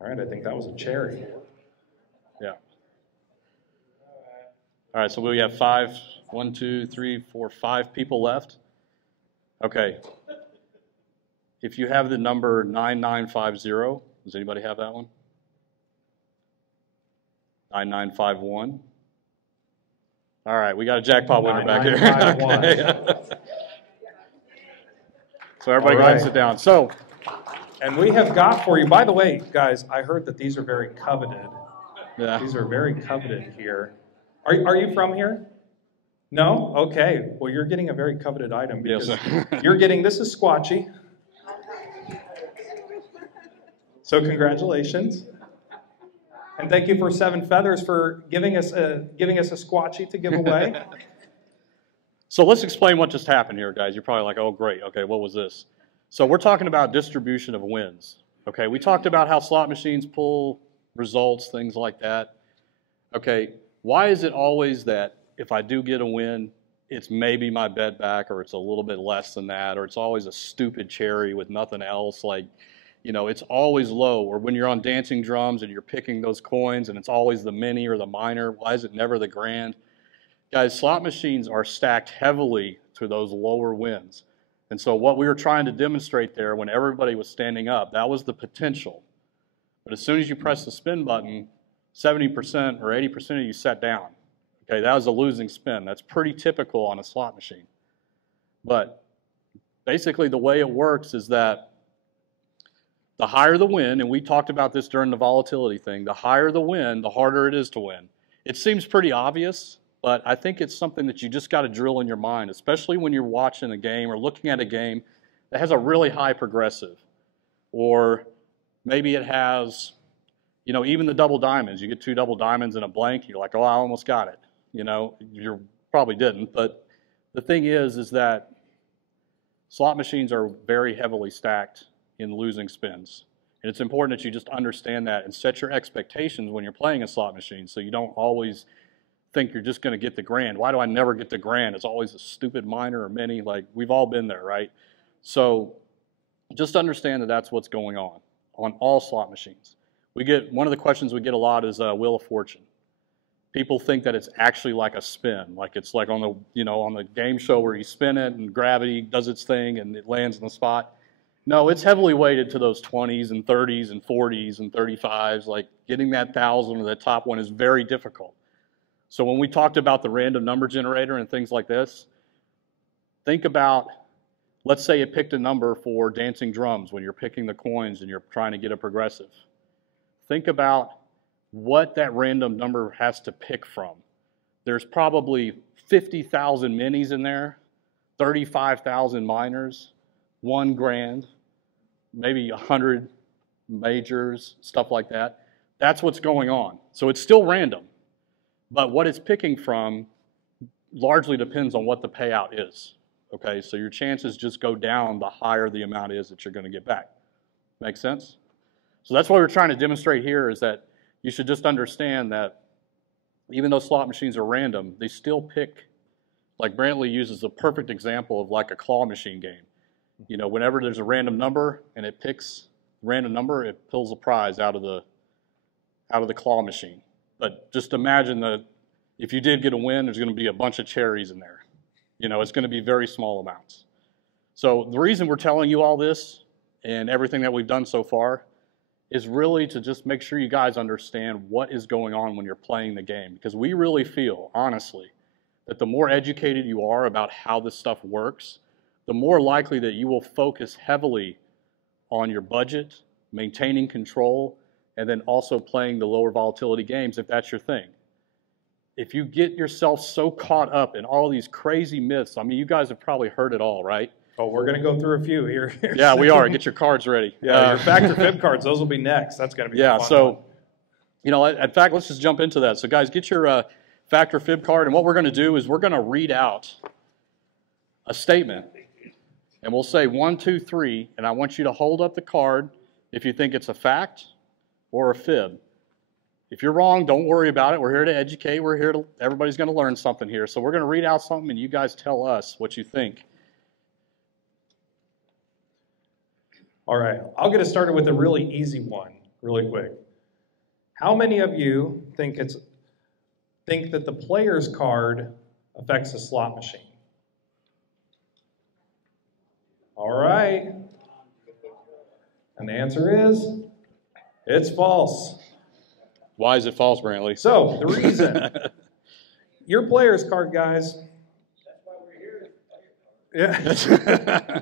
All right, I think that was a cherry. Yeah. All right, so we have 5, 1, 2, 3, 4, 5 people left. Okay. If you have the number 9950, does anybody have that one? 9951. All right, we got a jackpot winner back here. 9951. Okay. So everybody All go ahead and right. sit down. So, And we have got for you, by the way, guys, I heard that these are very coveted. yeah. These are very coveted here. Are you from here? No? Okay. Well, you're getting a very coveted item Yes, because sir. you're getting, this is Squatchy. So congratulations. And thank you for Seven Feathers for giving us a Squatchy to give away. So let's explain what just happened here, guys. You're probably like, oh, great. Okay, what was this? So we're talking about distribution of wins. Okay, we talked about how slot machines pull results, things like that. Okay, why is it always that if I do get a win, it's maybe my bet back or it's a little bit less than that, or it's always a stupid cherry with nothing else, like, you know, it's always low. Or when you're on dancing drums and you're picking those coins and it's always the mini or the minor, why is it never the grand? Guys, slot machines are stacked heavily to those lower wins. And so what we were trying to demonstrate there when everybody was standing up, that was the potential. But as soon as you press the spin button, 70% or 80% of you sat down. Okay, that was a losing spin. That's pretty typical on a slot machine. But basically the way it works is that the higher the win, and we talked about this during the volatility thing, the higher the win, the harder it is to win. It seems pretty obvious, but I think it's something that you just got to drill in your mind, especially when you're watching a game or looking at a game that has a really high progressive. Or maybe it has, you know, even the double diamonds. You get 2 double diamonds in a blank, you're like, oh, I almost got it. You know, you probably didn't. But the thing is that slot machines are very heavily stacked in losing spins. And it's important that you just understand that and set your expectations when you're playing a slot machine so you don't always think you're just going to get the grand. Why do I never get the grand? It's always a stupid minor or mini. Like, we've all been there, right? So just understand that that's what's going on all slot machines. One of the questions we get a lot is Wheel of Fortune. People think that it's actually like a spin, like it's like on the, you know, on the game show where you spin it and gravity does its thing and it lands in the spot. No, it's heavily weighted to those 20s and 30s and 40s and 35s. Like, getting that 1,000 or that top one is very difficult. So when we talked about the random number generator and things like this, think about, let's say it picked a number for dancing drums when you're picking the coins and you're trying to get a progressive. Think about what that random number has to pick from. There's probably 50,000 minis in there, 35,000 minors, 1 grand, maybe 100 majors, stuff like that. That's what's going on. So it's still random. But what it's picking from largely depends on what the payout is. Okay, so your chances just go down the higher the amount is that you're going to get back. Make sense? So that's what we're trying to demonstrate here is that you should just understand that even though slot machines are random, they still pick, like Brantley uses a perfect example of like a claw machine game. You know, whenever there's a random number and it picks the random number, it pulls a prize out of the claw machine. But just imagine that if you did get a win, there's going to be a bunch of cherries in there. You know, it's going to be very small amounts. So the reason we're telling you all this and everything that we've done so far is really to just make sure you guys understand what is going on when you're playing the game. Because we really feel, honestly, that the more educated you are about how this stuff works, the more likely that you will focus heavily on your budget, maintaining control, and then also playing the lower volatility games if that's your thing. If you get yourself so caught up in all these crazy myths, I mean, you guys have probably heard it all, right? Oh, we're going to go through a few here. Yeah, we are. Get your cards ready. Yeah, your factor fib cards, those will be next. That's going to be yeah, a fun so, one. you know, in fact, let's just jump into that. So, guys, get your factor fib card, and what we're going to do is we're going to read out a statement, and we'll say 1, 2, 3, and I want you to hold up the card if you think it's a fact or a fib. If you're wrong, don't worry about it. We're here to educate. We're here to, everybody's going to learn something here. So we're going to read out something, and you guys tell us what you think. All right, I'll get us started with a really easy one, really quick. How many of you think that the player's card affects the slot machine? All right. And the answer is, it's false. Why is it false, Brantley? So, the reason, your player's card, guys. That's why we're here. Yeah.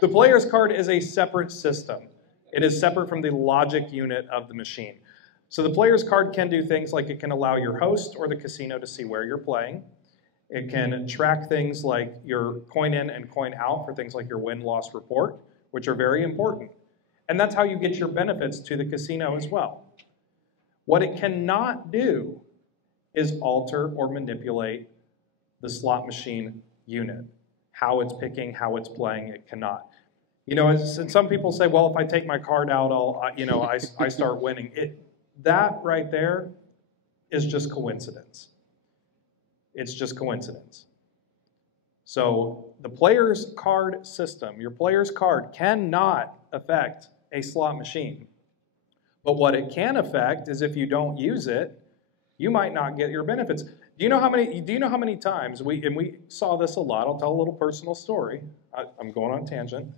The player's card is a separate system. It is separate from the logic unit of the machine. So the player's card can do things like it can allow your host or the casino to see where you're playing. It can track things like your coin in and coin out for things like your win-loss report, which are very important. And that's how you get your benefits to the casino as well. What it cannot do is alter or manipulate the slot machine unit. How it's picking, how it's playing, it cannot. You know, and some people say, well, if I take my card out, I start winning. That right there is just coincidence. It's just coincidence. So the player's card system, your player's card cannot affect a slot machine. But what it can affect is if you don't use it, you might not get your benefits. Do you know how many times we saw this a lot? I'll tell a little personal story. I'm going on a tangent.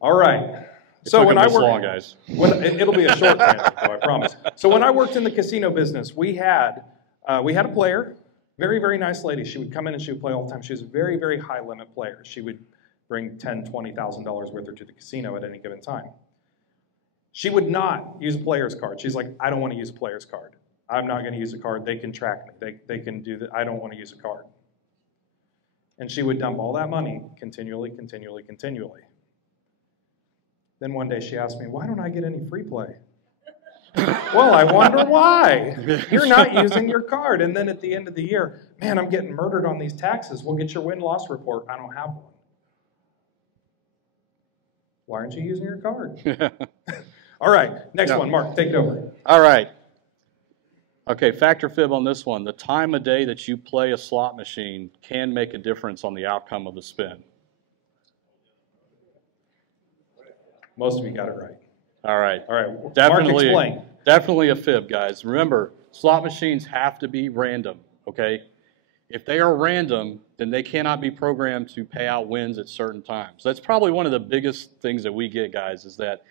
All right. So when I work, long, guys. It'll be a short tangent, though, I promise. So when I worked in the casino business, we had a player, very, very nice lady. She would come in and she would play all the time. She was a very, very high limit player. She would bring $10,000, $20,000 with her to the casino at any given time. She would not use a player's card. She's like, I don't want to use a player's card. I'm not going to use a card. They can track me. They can do that. I don't want to use a card. And she would dump all that money continually, continually, continually. Then one day she asked me, why don't I get any free play? Well, I wonder why. You're not using your card. And then at the end of the year, man, I'm getting murdered on these taxes. We'll get your win-loss report. I don't have one. Why aren't you using your card? All right, next one. Mark, take it over. All right. Okay, factor fib on this one. The time of day that you play a slot machine can make a difference on the outcome of the spin. Most of you got it right. All right. All right. Definitely, Mark, explain. Definitely a fib, guys. Remember, slot machines have to be random, okay? If they are random, then they cannot be programmed to pay out wins at certain times. That's probably one of the biggest things that we get, guys, is that,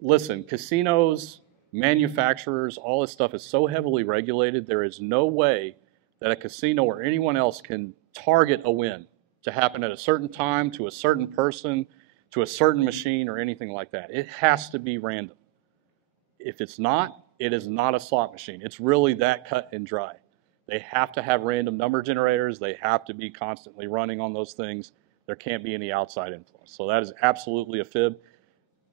listen, casinos, manufacturers, all this stuff is so heavily regulated, there is no way that a casino or anyone else can target a win to happen at a certain time, to a certain person, to a certain machine, or anything like that. It has to be random. If it's not, it is not a slot machine. It's really that cut and dry. They have to have random number generators. They have to be constantly running on those things. There can't be any outside influence. So that is absolutely a fib.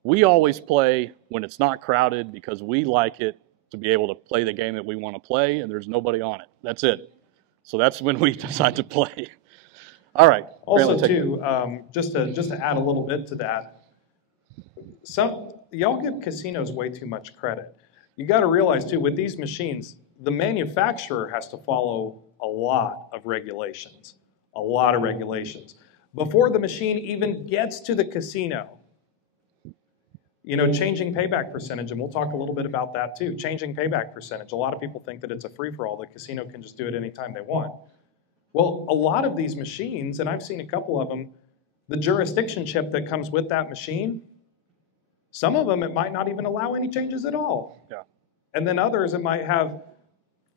We always play when it's not crowded because we like it to be able to play the game that we want to play and there's nobody on it. That's it. So that's when we decide to play. All right. Also, too, just to add a little bit to that, Y'all give casinos way too much credit. You got to realize too, with these machines, the manufacturer has to follow a lot of regulations, before the machine even gets to the casino. You know, changing payback percentage, and we'll talk a little bit about that too. Changing payback percentage. A lot of people think that it's a free-for-all. The casino can just do it anytime they want. Well, a lot of these machines, and I've seen a couple of them, the jurisdiction chip that comes with that machine, some of them it might not even allow any changes at all. Yeah. And then others it might have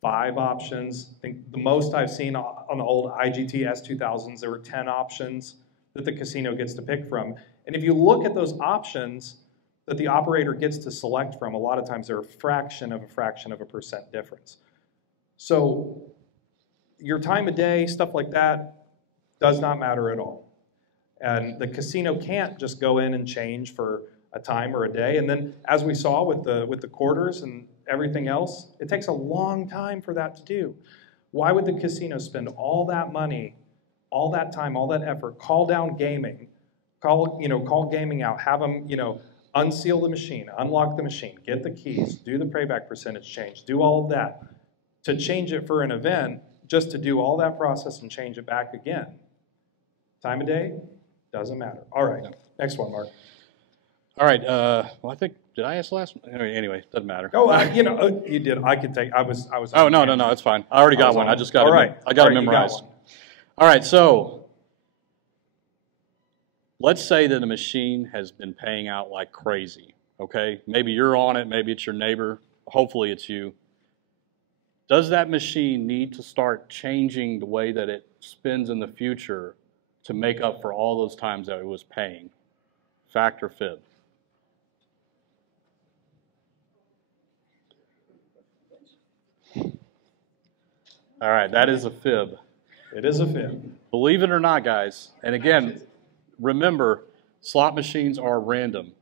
5 options. I think the most I've seen on the old IGT S2000s, there were 10 options that the casino gets to pick from. And if you look at those options that the operator gets to select from, a lot of times they're a fraction of a percent difference. So your time of day, stuff like that, does not matter at all. And the casino can't just go in and change for a time or a day. And then, as we saw with the quarters and everything else, it takes a long time for that to do. Why would the casino spend all that money, all that time, all that effort, call down gaming, call gaming out, have them, unseal the machine, unlock the machine, get the keys, do the payback percentage change, do all of that, to change it for an event, just to do all that process and change it back again? Time of day, doesn't matter. All right, next one, Mark. All right. Well, I think, did I ask the last one? Anyway, doesn't matter. Oh, you did. I could take. I was. Oh, no, it's fine. I already got one. I just got it. Right. I got it memorized. All right. So let's say that a machine has been paying out like crazy. Okay. Maybe you're on it. Maybe it's your neighbor. Hopefully, it's you. Does that machine need to start changing the way that it spins in the future to make up for all those times that it was paying? Fact or fib? All right, that is a fib. It is a fib. Believe it or not, guys. And again, remember, slot machines are random.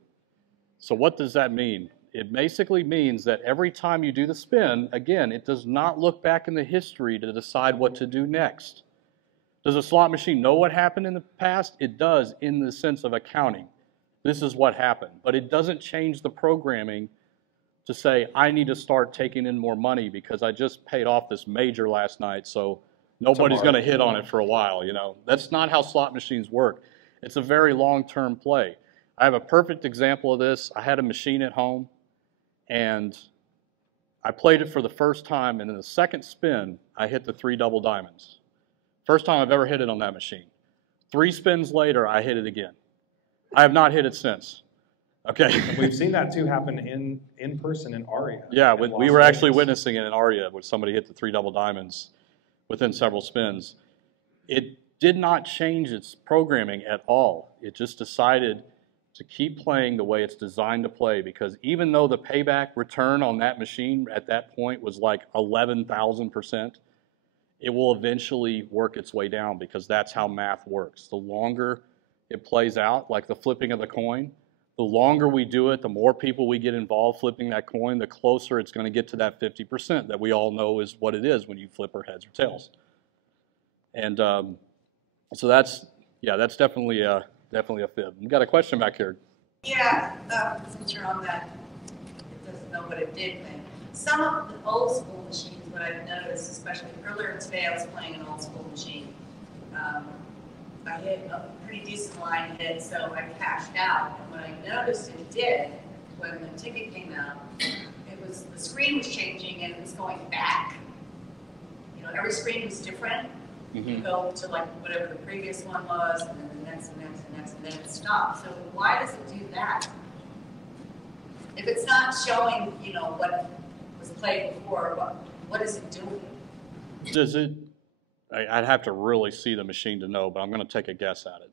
So what does that mean? It basically means that every time you do the spin, again, it does not look back in the history to decide what to do next. Does a slot machine know what happened in the past? It does, in the sense of accounting. This is what happened. But it doesn't change the programming to say, I need to start taking in more money because I just paid off this major last night, so nobody's going to hit on it for a while. That's not how slot machines work. It's a very long-term play. I have a perfect example of this. I had a machine at home, and I played it for the first time, and in the second spin, I hit the 3 double diamonds. First time I've ever hit it on that machine. 3 spins later, I hit it again. I have not hit it since. Okay. We've seen that too happen in person in Aria. Yeah, we were actually witnessing it in Aria, where somebody hit the 3 double diamonds within several spins. It did not change its programming at all. It just decided to keep playing the way it's designed to play, because even though the payback return on that machine at that point was like 11,000%, it will eventually work its way down, because that's how math works. The longer it plays out, like the flipping of the coin, the longer we do it, the more people we get involved flipping that coin, the closer it's going to get to that 50% that we all know is what it is when you flip or heads or tails. And so that's definitely a fib. We got a question back here. Yeah, since you're on that, it doesn't know what it did thing. Some of the old school machines, what I've noticed, especially earlier today, I was playing an old school machine. I hit a pretty decent line hit, so I cashed out. And what I noticed it did when the ticket came out, it was the screen was changing and it was going back. Every screen was different. You go to like whatever the previous one was, and then the next, and then it stopped. So why does it do that? If it's not showing, what was played before, what is it doing? Does it? I'd have to really see the machine to know, but I'm going to take a guess at it.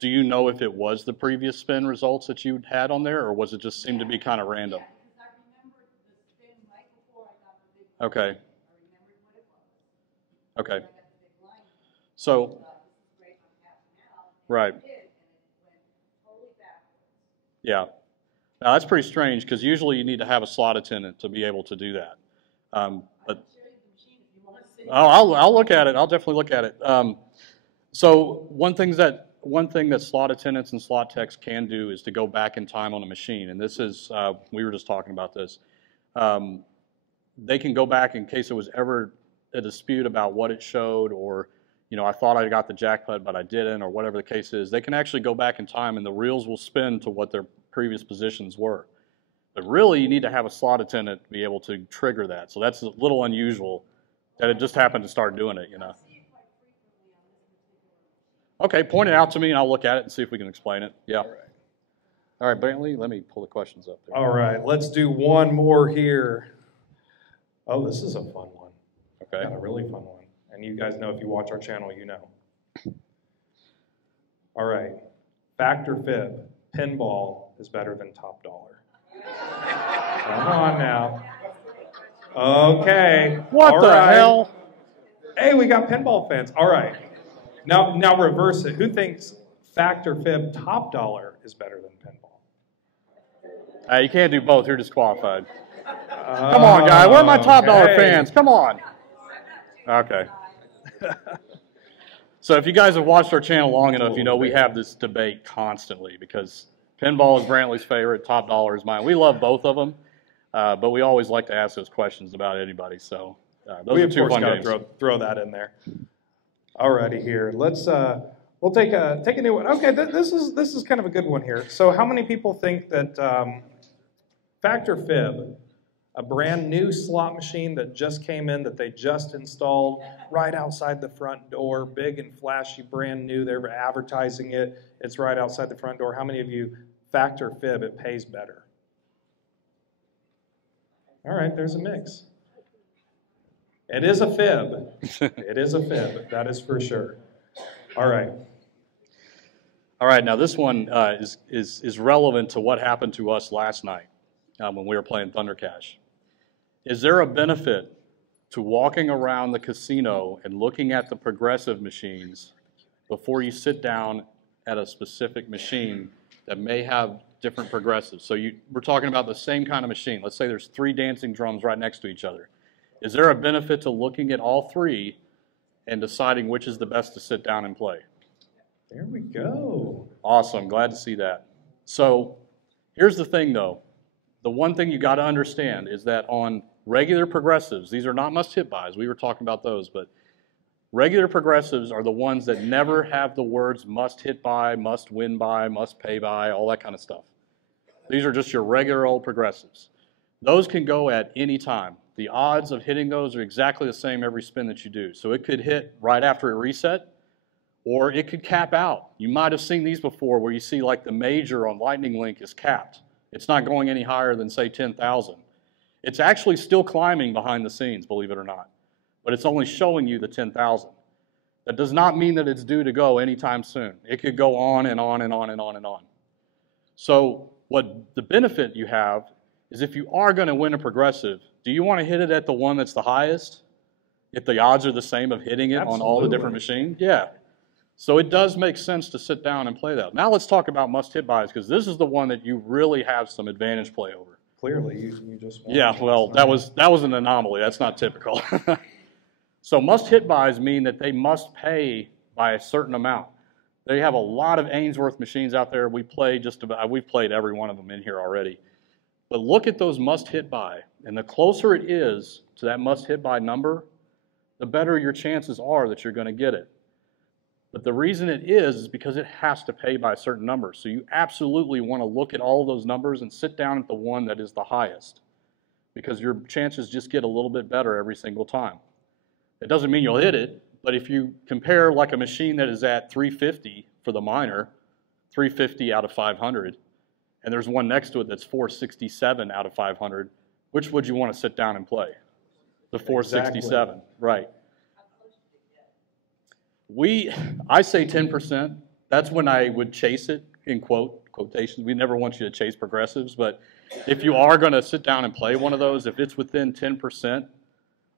Do you know if it was the previous spin results that you had on there, or was it just seemed to be kind of random? Yeah, because I remembered the spin right before I got the big Okay. I remembered what it was. Okay. I got the big line. So, This is great, I'm passing out. right. And it did, and it went totally backwards. Yeah. Now that's pretty strange, because usually you need to have a slot attendant to be able to do that. But See. I'll look at it. I'll definitely look at it. So one thing that one thing that slot attendants and slot techs can do is to go back in time on a machine. And this is, we were just talking about this. They can go back in case there was ever a dispute about what it showed, or, you know, I thought I got the jackpot, but I didn't, or whatever the case is. They can actually go back in time and the reels will spin to what their previous positions were. But really, you need to have a slot attendant to be able to trigger that. So that's a little unusual that it just happened to start doing it, you know. Okay, point it out to me and I'll look at it and see if we can explain it. Yeah. All right, Brantley, let me pull the questions up there. All right, let's do one more here. Oh, this is a fun one. Okay. Got a really fun one. And you guys know, if you watch our channel, you know. All right, fact or fib, pinball is better than top dollar. Come on now. Okay. What the hell? Hey, we got pinball fans. All right. Now reverse it. Who thinks fact or fib, top dollar is better than pinball? You can't do both. You're disqualified. Come on, guy. Where are my top dollar fans? Come on. Okay. So if you guys have watched our channel long enough, you know we have this debate constantly because pinball is Brantley's favorite, top dollar is mine. We love both of them, but we always like to ask those questions about anybody. So those are two fun games. Throw that in there. Alrighty, here. Let's we'll take a new one. Okay, this is kind of a good one here. So how many people think that fact or fib, a brand new slot machine that just came in, that they just installed right outside the front door, big and flashy, brand new, they're advertising it, it's right outside the front door. How many of you, fact or fib, it pays better? All right, there's a mix. It is a fib. It is a fib, that is for sure. All right. All right, now this one is relevant to what happened to us last night when we were playing Thunder Cash. Is there a benefit to walking around the casino and looking at the progressive machines before you sit down at a specific machine that may have different progressives? So we're talking about the same kind of machine. Let's say there's 3 dancing drums right next to each other. Is there a benefit to looking at all 3 and deciding which is the best to sit down and play? There we go. Awesome. Glad to see that. So here's the thing, though. The one thing you got to understand is that on regular progressives, these are not must-hit buys. We were talking about those, but regular progressives are the ones that never have the words must-hit buy, must-win buy, must-pay buy, all that kind of stuff. These are just your regular old progressives. Those can go at any time. The odds of hitting those are exactly the same every spin that you do. So it could hit right after it reset, or it could cap out. You might have seen these before where you see like the major on Lightning Link is capped. It's not going any higher than, say, 10,000. It's actually still climbing behind the scenes, believe it or not, but it's only showing you the 10,000. That does not mean that it's due to go anytime soon. It could go on and on and on and on and on. So what the benefit you have is if you are going to win a progressive, do you want to hit it at the one that's the highest if the odds are the same of hitting it on all the different machines? Yeah. So it does make sense to sit down and play that. Now let's talk about must-hit buys, because this is the one that you really have some advantage play over. Clearly, you just won. Yeah, well, that was an anomaly. That's not typical. So must-hit buys mean that they must pay by a certain amount. They have a lot of Ainsworth machines out there. We've played every one of them in here already. But look at those must-hit buy, and the closer it is to that must-hit buy number, the better your chances are that you're going to get it. But the reason it is because it has to pay by a certain number. So you absolutely want to look at all of those numbers and sit down at the one that is the highest, because your chances just get a little bit better every single time. It doesn't mean you'll hit it, but if you compare like a machine that is at 350 for the minor, 350 out of 500, and there's one next to it that's 467 out of 500, which would you want to sit down and play? The 467, exactly. Right. I say 10%. That's when I would chase it, in quotations. We never want you to chase progressives, but if you are going to sit down and play one of those, if it's within 10%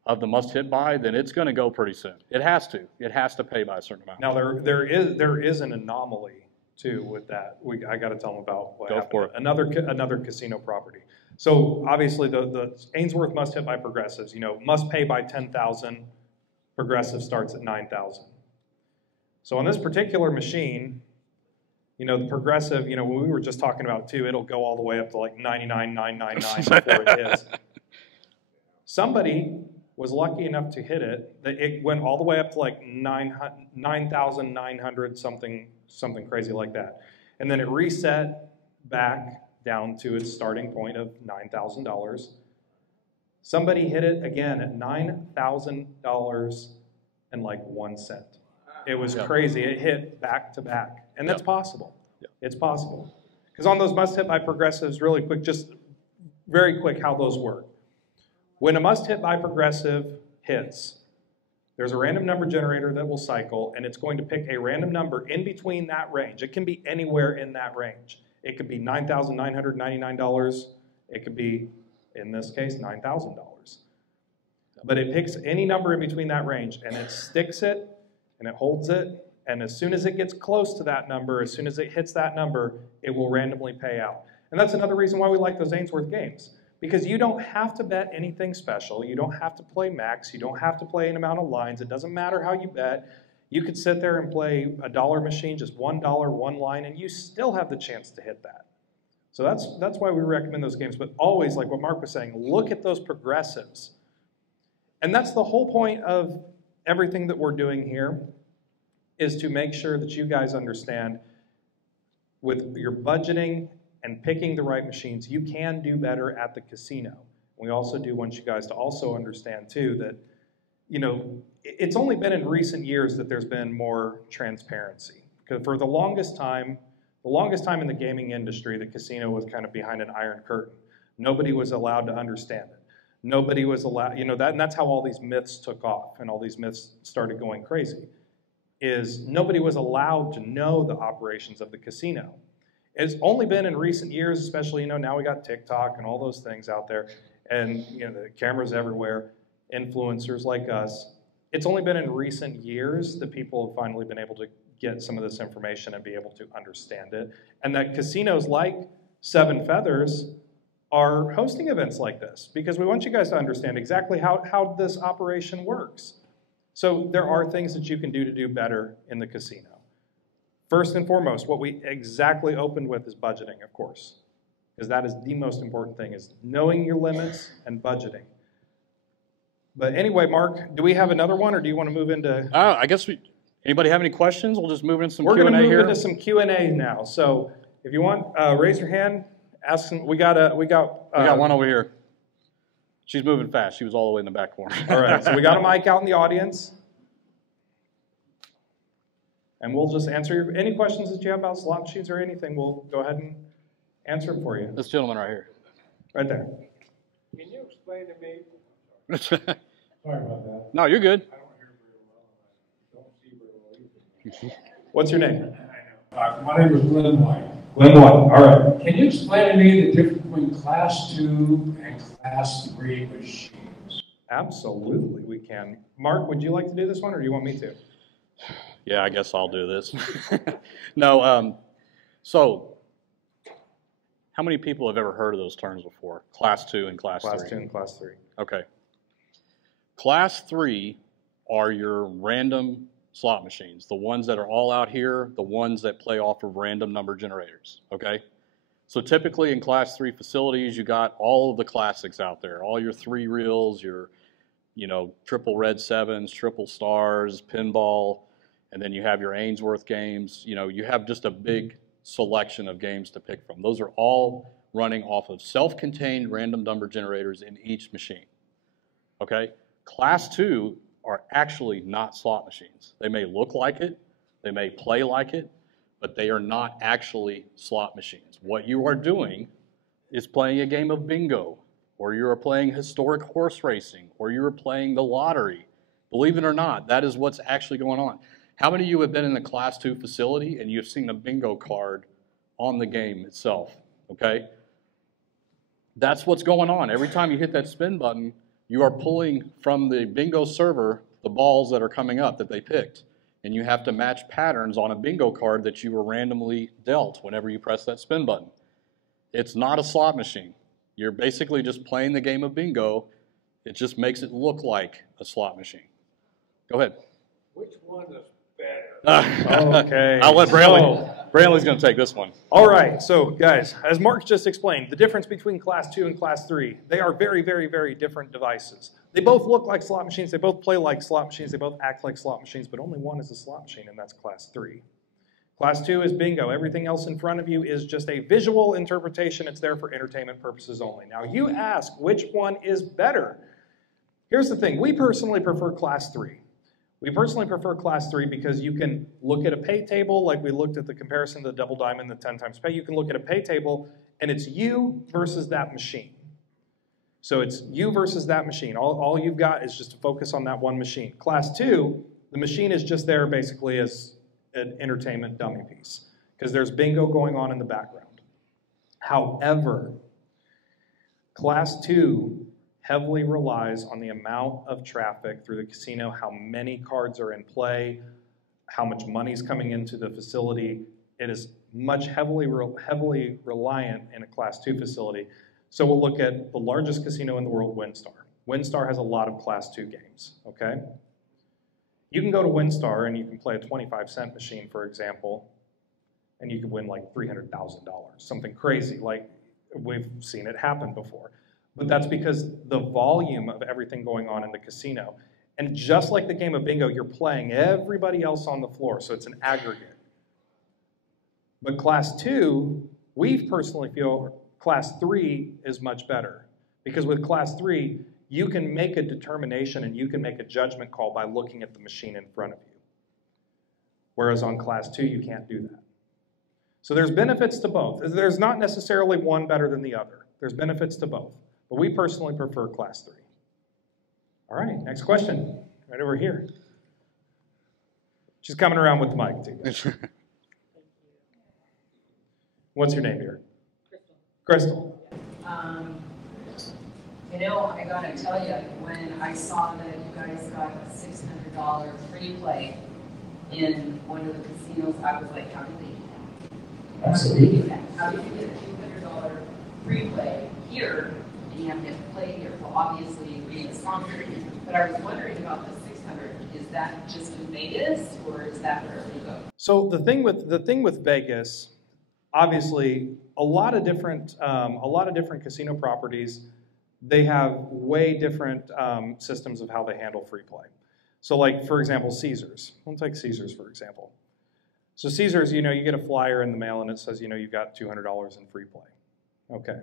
of the must-hit buy, then it's going to go pretty soon. It has to. It has to pay by a certain amount. Now, there is an anomaly, too, with that. I got to tell them about what happened. Go for it. Another casino property. So, obviously, the Ainsworth must-hit by progressives, must pay by 10,000. Progressive starts at 9,000. So on this particular machine, You know, the progressive, you know, when we were just talking about it too, it'll go all the way up to like 99,999 before it hits. Somebody was lucky enough to hit it, that it went all the way up to like 9,900 something crazy like that. And then it reset back down to its starting point of $9,000. Somebody hit it again at $9,000 and like 1 cent. It was crazy. It hit back to back. And that's possible. It's possible. Because on those must hit by progressives, really quick, just very quick how those work. When a must hit by progressive hits, there's a random number generator that will cycle, and it's going to pick a random number in between that range. It can be anywhere in that range. It could be $9,999. It could be, in this case, $9,000. But it picks any number in between that range, and it sticks it, and it holds it, and as soon as it gets close to that number, as soon as it hits that number, it will randomly pay out. And that's another reason why we like those Ainsworth games. Because you don't have to bet anything special. You don't have to play max. You don't have to play an amount of lines. It doesn't matter how you bet. You could sit there and play a dollar machine, just $1, one line, and you still have the chance to hit that. So that's why we recommend those games. But always, like what Mark was saying, look at those progressives. And that's the whole point of everything that we're doing here, is to make sure that you guys understand with your budgeting and picking the right machines, you can do better at the casino. We also do want you guys to also understand too that, you know, it's only been in recent years that there's been more transparency. Because for the longest time in the gaming industry, the casino was kind of behind an iron curtain. Nobody was allowed to understand it. Nobody was allowed, you know, and that's how all these myths took off and all these myths started going crazy, is nobody was allowed to know the operations of the casino. It's only been in recent years, especially, you know, now we got TikTok and all those things out there, and, you know, the cameras everywhere, influencers like us. It's only been in recent years that people have finally been able to get some of this information and be able to understand it. And that casinos like Seven Feathers are hosting events like this, because we want you guys to understand exactly how this operation works. So there are things that you can do to do better in the casino. First and foremost, what we exactly opened with is budgeting, of course, because that is the most important thing, is knowing your limits and budgeting. But anyway, Mark, do we have another one, or do you want to move into? I guess anybody have any questions? We'll just move into some Q&A here. We're going to move into some Q&A now. So if you want, raise your hand. Ask some. We got one over here. She's moving fast. She was all the way in the back corner. All right, so we got a mic out in the audience. And we'll just answer any questions that you have about slot machines or anything. We'll go ahead and answer them for you. This gentleman right here. Right there. Can you explain to me? Sorry about that. No, you're good. I don't hear very well. I don't see very well either. What's your name? I know. My name is Glenn White. Glenn White. All right. Can you explain to me the difference between Class 2 and Class 3 machines? Absolutely, we can. Mark, would you like to do this one, or do you want me to? Yeah, I guess I'll do this. No, so how many people have ever heard of those terms before? Class 2 and Class 3? Class 2 and Class 3. Okay. Class 3 are your random slot machines, the ones that are all out here, the ones that play off of random number generators, okay? So typically in Class 3 facilities, you got all of the classics out there, all your 3 reels, your, you know, triple red sevens, triple stars, pinball, and then you have your Ainsworth games. You know, you have just a big selection of games to pick from. Those are all running off of self-contained random number generators in each machine, okay? Class 2 are actually not slot machines. They may look like it, they may play like it, but they are not actually slot machines. What you are doing is playing a game of bingo, or you are playing historic horse racing, or you are playing the lottery. Believe it or not, that is what's actually going on. How many of you have been in the Class 2 facility and you've seen a bingo card on the game itself, okay? That's what's going on. Every time you hit that spin button, you are pulling from the bingo server the balls that are coming up that they picked. And you have to match patterns on a bingo card that you were randomly dealt whenever you press that spin button. It's not a slot machine. You're basically just playing the game of bingo. It just makes it look like a slot machine. Go ahead. Which one is better? Okay. I'll let Bradley. Brantley's going to take this one. All right, so guys, as Mark just explained, the difference between Class 2 and Class 3, they are very, very, very different devices. They both look like slot machines, they both play like slot machines, they both act like slot machines, but only one is a slot machine, and that's Class 3. Class 2 is bingo. Everything else in front of you is just a visual interpretation. It's there for entertainment purposes only. Now, you ask which one is better. Here's the thing. We personally prefer Class 3. We personally prefer Class 3 because you can look at a pay table, like we looked at the comparison to the double diamond, the 10 times pay. You can look at a pay table, and it's you versus that machine. So it's you versus that machine. All you've got is just to focus on that one machine. Class 2, the machine is just there basically as an entertainment dummy piece because there's bingo going on in the background. However, Class 2 heavily relies on the amount of traffic through the casino, how many cards are in play, how much money is coming into the facility. It is much heavily reliant in a Class 2 facility. So we'll look at the largest casino in the world, WinStar. WinStar has a lot of Class 2 games, okay? You can go to WinStar and you can play a 25-cent machine, for example, and you can win like $300,000, something crazy, like we've seen it happen before. But that's because the volume of everything going on in the casino. And just like the game of bingo, you're playing everybody else on the floor, so it's an aggregate. But Class 2, we personally feel Class 3 is much better. Because with Class 3, you can make a determination and you can make a judgment call by looking at the machine in front of you. Whereas on Class 2, you can't do that. So there's benefits to both. There's not necessarily one better than the other. There's benefits to both. But we personally prefer Class 3. All right, next question. Right over here. She's coming around with the mic, too. What's your name here? Crystal. You know, I gotta tell you, when I saw that you guys got a $600 free play in one of the casinos, I was like, how did they do that? Absolutely. How did you get a $200 free play here, and you have to play here? Well, obviously, being a sponsor, but I was wondering about the 600. Is that just in Vegas, or is that wherever you go? So the thing with Vegas, obviously, a lot of different casino properties, they have way different systems of how they handle free play. So like, for example, Caesars. We'll take Caesars, for example. So Caesars, you get a flyer in the mail and it says, you've got $200 in free play. Okay.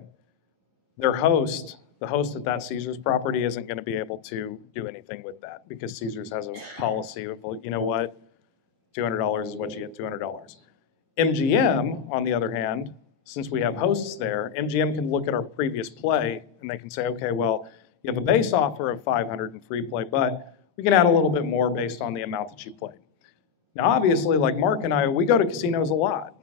The host at that Caesars property isn't going to be able to do anything with that because Caesars has a policy of, you know what, $200 is what you get, $200. MGM, on the other hand, since we have hosts there, MGM can look at our previous play and they can say, okay, well, you have a base offer of $500 in free play, but we can add a little bit more based on the amount that you played. Now, obviously, like Mark and I, we go to casinos a lot.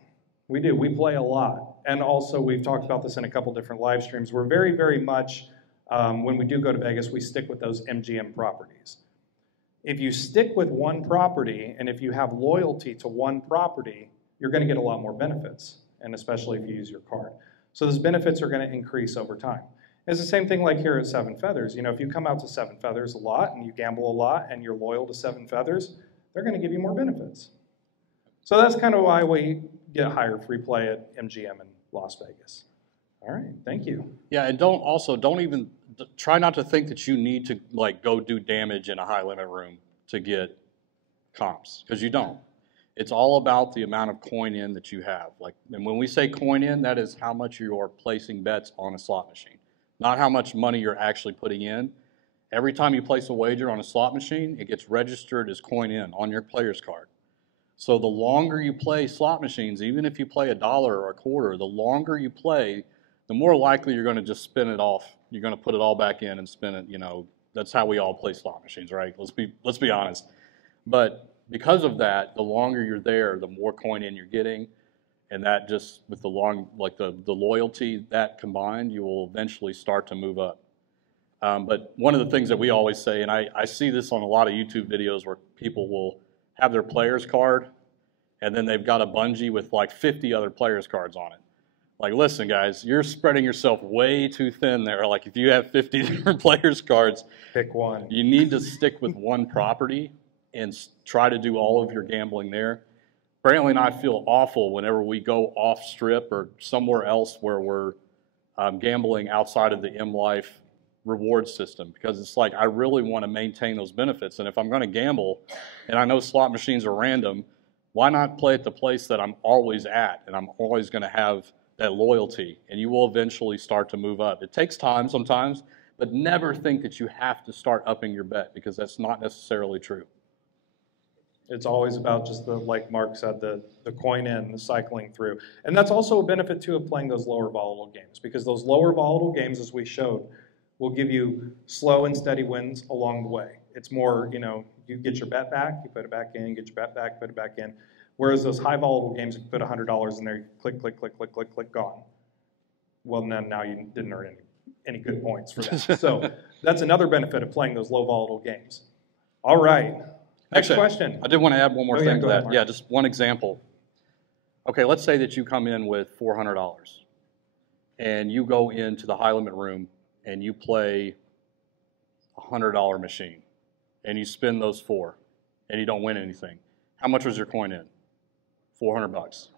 We do. We play a lot. And also, we've talked about this in a couple different live streams. We're very, very much, when we do go to Vegas, we stick with those MGM properties. If you stick with one property, and if you have loyalty to one property, you're going to get a lot more benefits, and especially if you use your card. So those benefits are going to increase over time. It's the same thing like here at Seven Feathers. If you come out to Seven Feathers a lot, and you gamble a lot, and you're loyal to Seven Feathers, they're going to give you more benefits. So that's kind of why we get higher free play at MGM in Las Vegas. All right, thank you. Yeah, and don't even try not to think that you need to go do damage in a high limit room to get comps, because you don't. It's all about the amount of coin in that you have. And when we say coin in, that is how much you are placing bets on a slot machine, not how much money you're actually putting in. Every time you place a wager on a slot machine, it gets registered as coin in on your player's card. So the longer you play slot machines, even if you play $1 or a quarter, the longer you play, the more likely you're going to just spin it off. You're going to put it all back in and spin it. That's how we all play slot machines, right? Let's be honest. But because of that, the longer you're there, the more coin in you're getting, and that just with the the loyalty, that combined, you will eventually start to move up. But one of the things that we always say, and I see this on a lot of YouTube videos where people will have their player's card, and then they've got a bungee with 50 other players' cards on it. Listen, guys, you're spreading yourself way too thin there. If you have 50 different players' cards, pick one. You need to stick with one property and try to do all of your gambling there. Brantley and I feel awful whenever we go off strip or somewhere else where we're gambling outside of the M Life reward system, because it's like I really want to maintain those benefits. And if I'm going to gamble and I know slot machines are random, why not play at the place that I'm always at and I'm always going to have that loyalty, and you will eventually start to move up. It takes time sometimes, but never think that you have to start upping your bet, because that's not necessarily true. It's always about just the, like Mark said, the coin in, the cycling through. And that's also a benefit too of playing those lower volatile games, because those lower volatile games, as we showed, will give you slow and steady wins along the way. It's more, you know, you get your bet back, you put it back in, get your bet back, put it back in. Whereas those high volatile games, you put $100 in there, you click, click, click, click, click, click, gone. Well, then now you didn't earn any good points for that. So that's another benefit of playing those low volatile games. All right. Next question. I did want to add one more thing to go that. ahead, Mark. Yeah, just one example. Okay, let's say that you come in with $400 and you go into the high limit room and you play a $100 machine and you spin those four and you don't win anything. How much was your coin in? $400.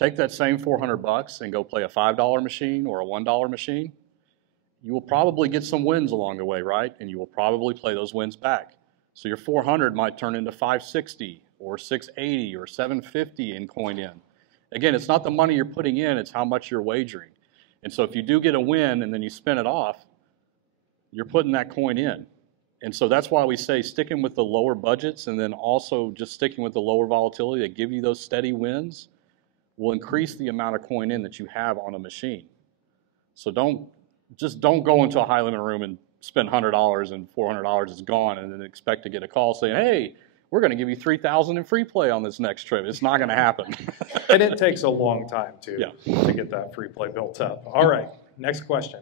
Take that same $400 and go play a $5 machine or a $1 machine. You will probably get some wins along the way, right? And you will probably play those wins back. So your 400 might turn into 560 or 680 or 750 in coin in. Again, it's not the money you're putting in, it's how much you're wagering. And so if you do get a win and then you spin it off, you're putting that coin in. And so that's why we say sticking with the lower budgets and then also just sticking with the lower volatility that give you those steady wins will increase the amount of coin in that you have on a machine. So don't go into a high limit room and spend $100 and $400 is gone and then expect to get a call saying, hey, we're going to give you $3,000 in free play on this next trip. It's not going to happen. And it takes a long time to get that free play built up. All right, next question.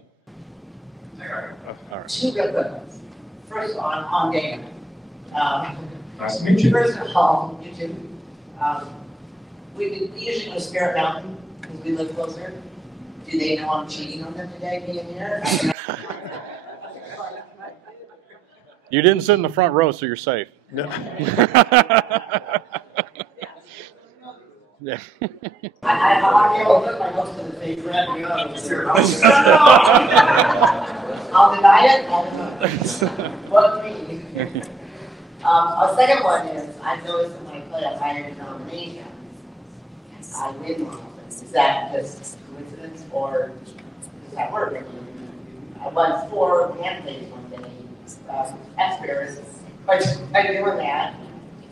All right. All right. Two good ones. First on game. Nice to meet you. First of all, you too. We usually go to Spirit Mountain because we live closer. Do they know I'm cheating on them today being here? You didn't sit in the front row, so you're safe. No. Yeah. I'll put my nose to the face for having I'll deny it. What me? A second one is, I've noticed that when I play a higher denomination, I win more often. Is that just coincidence or does that work? I won 4 pancakes one day, X-Bears. By doing that,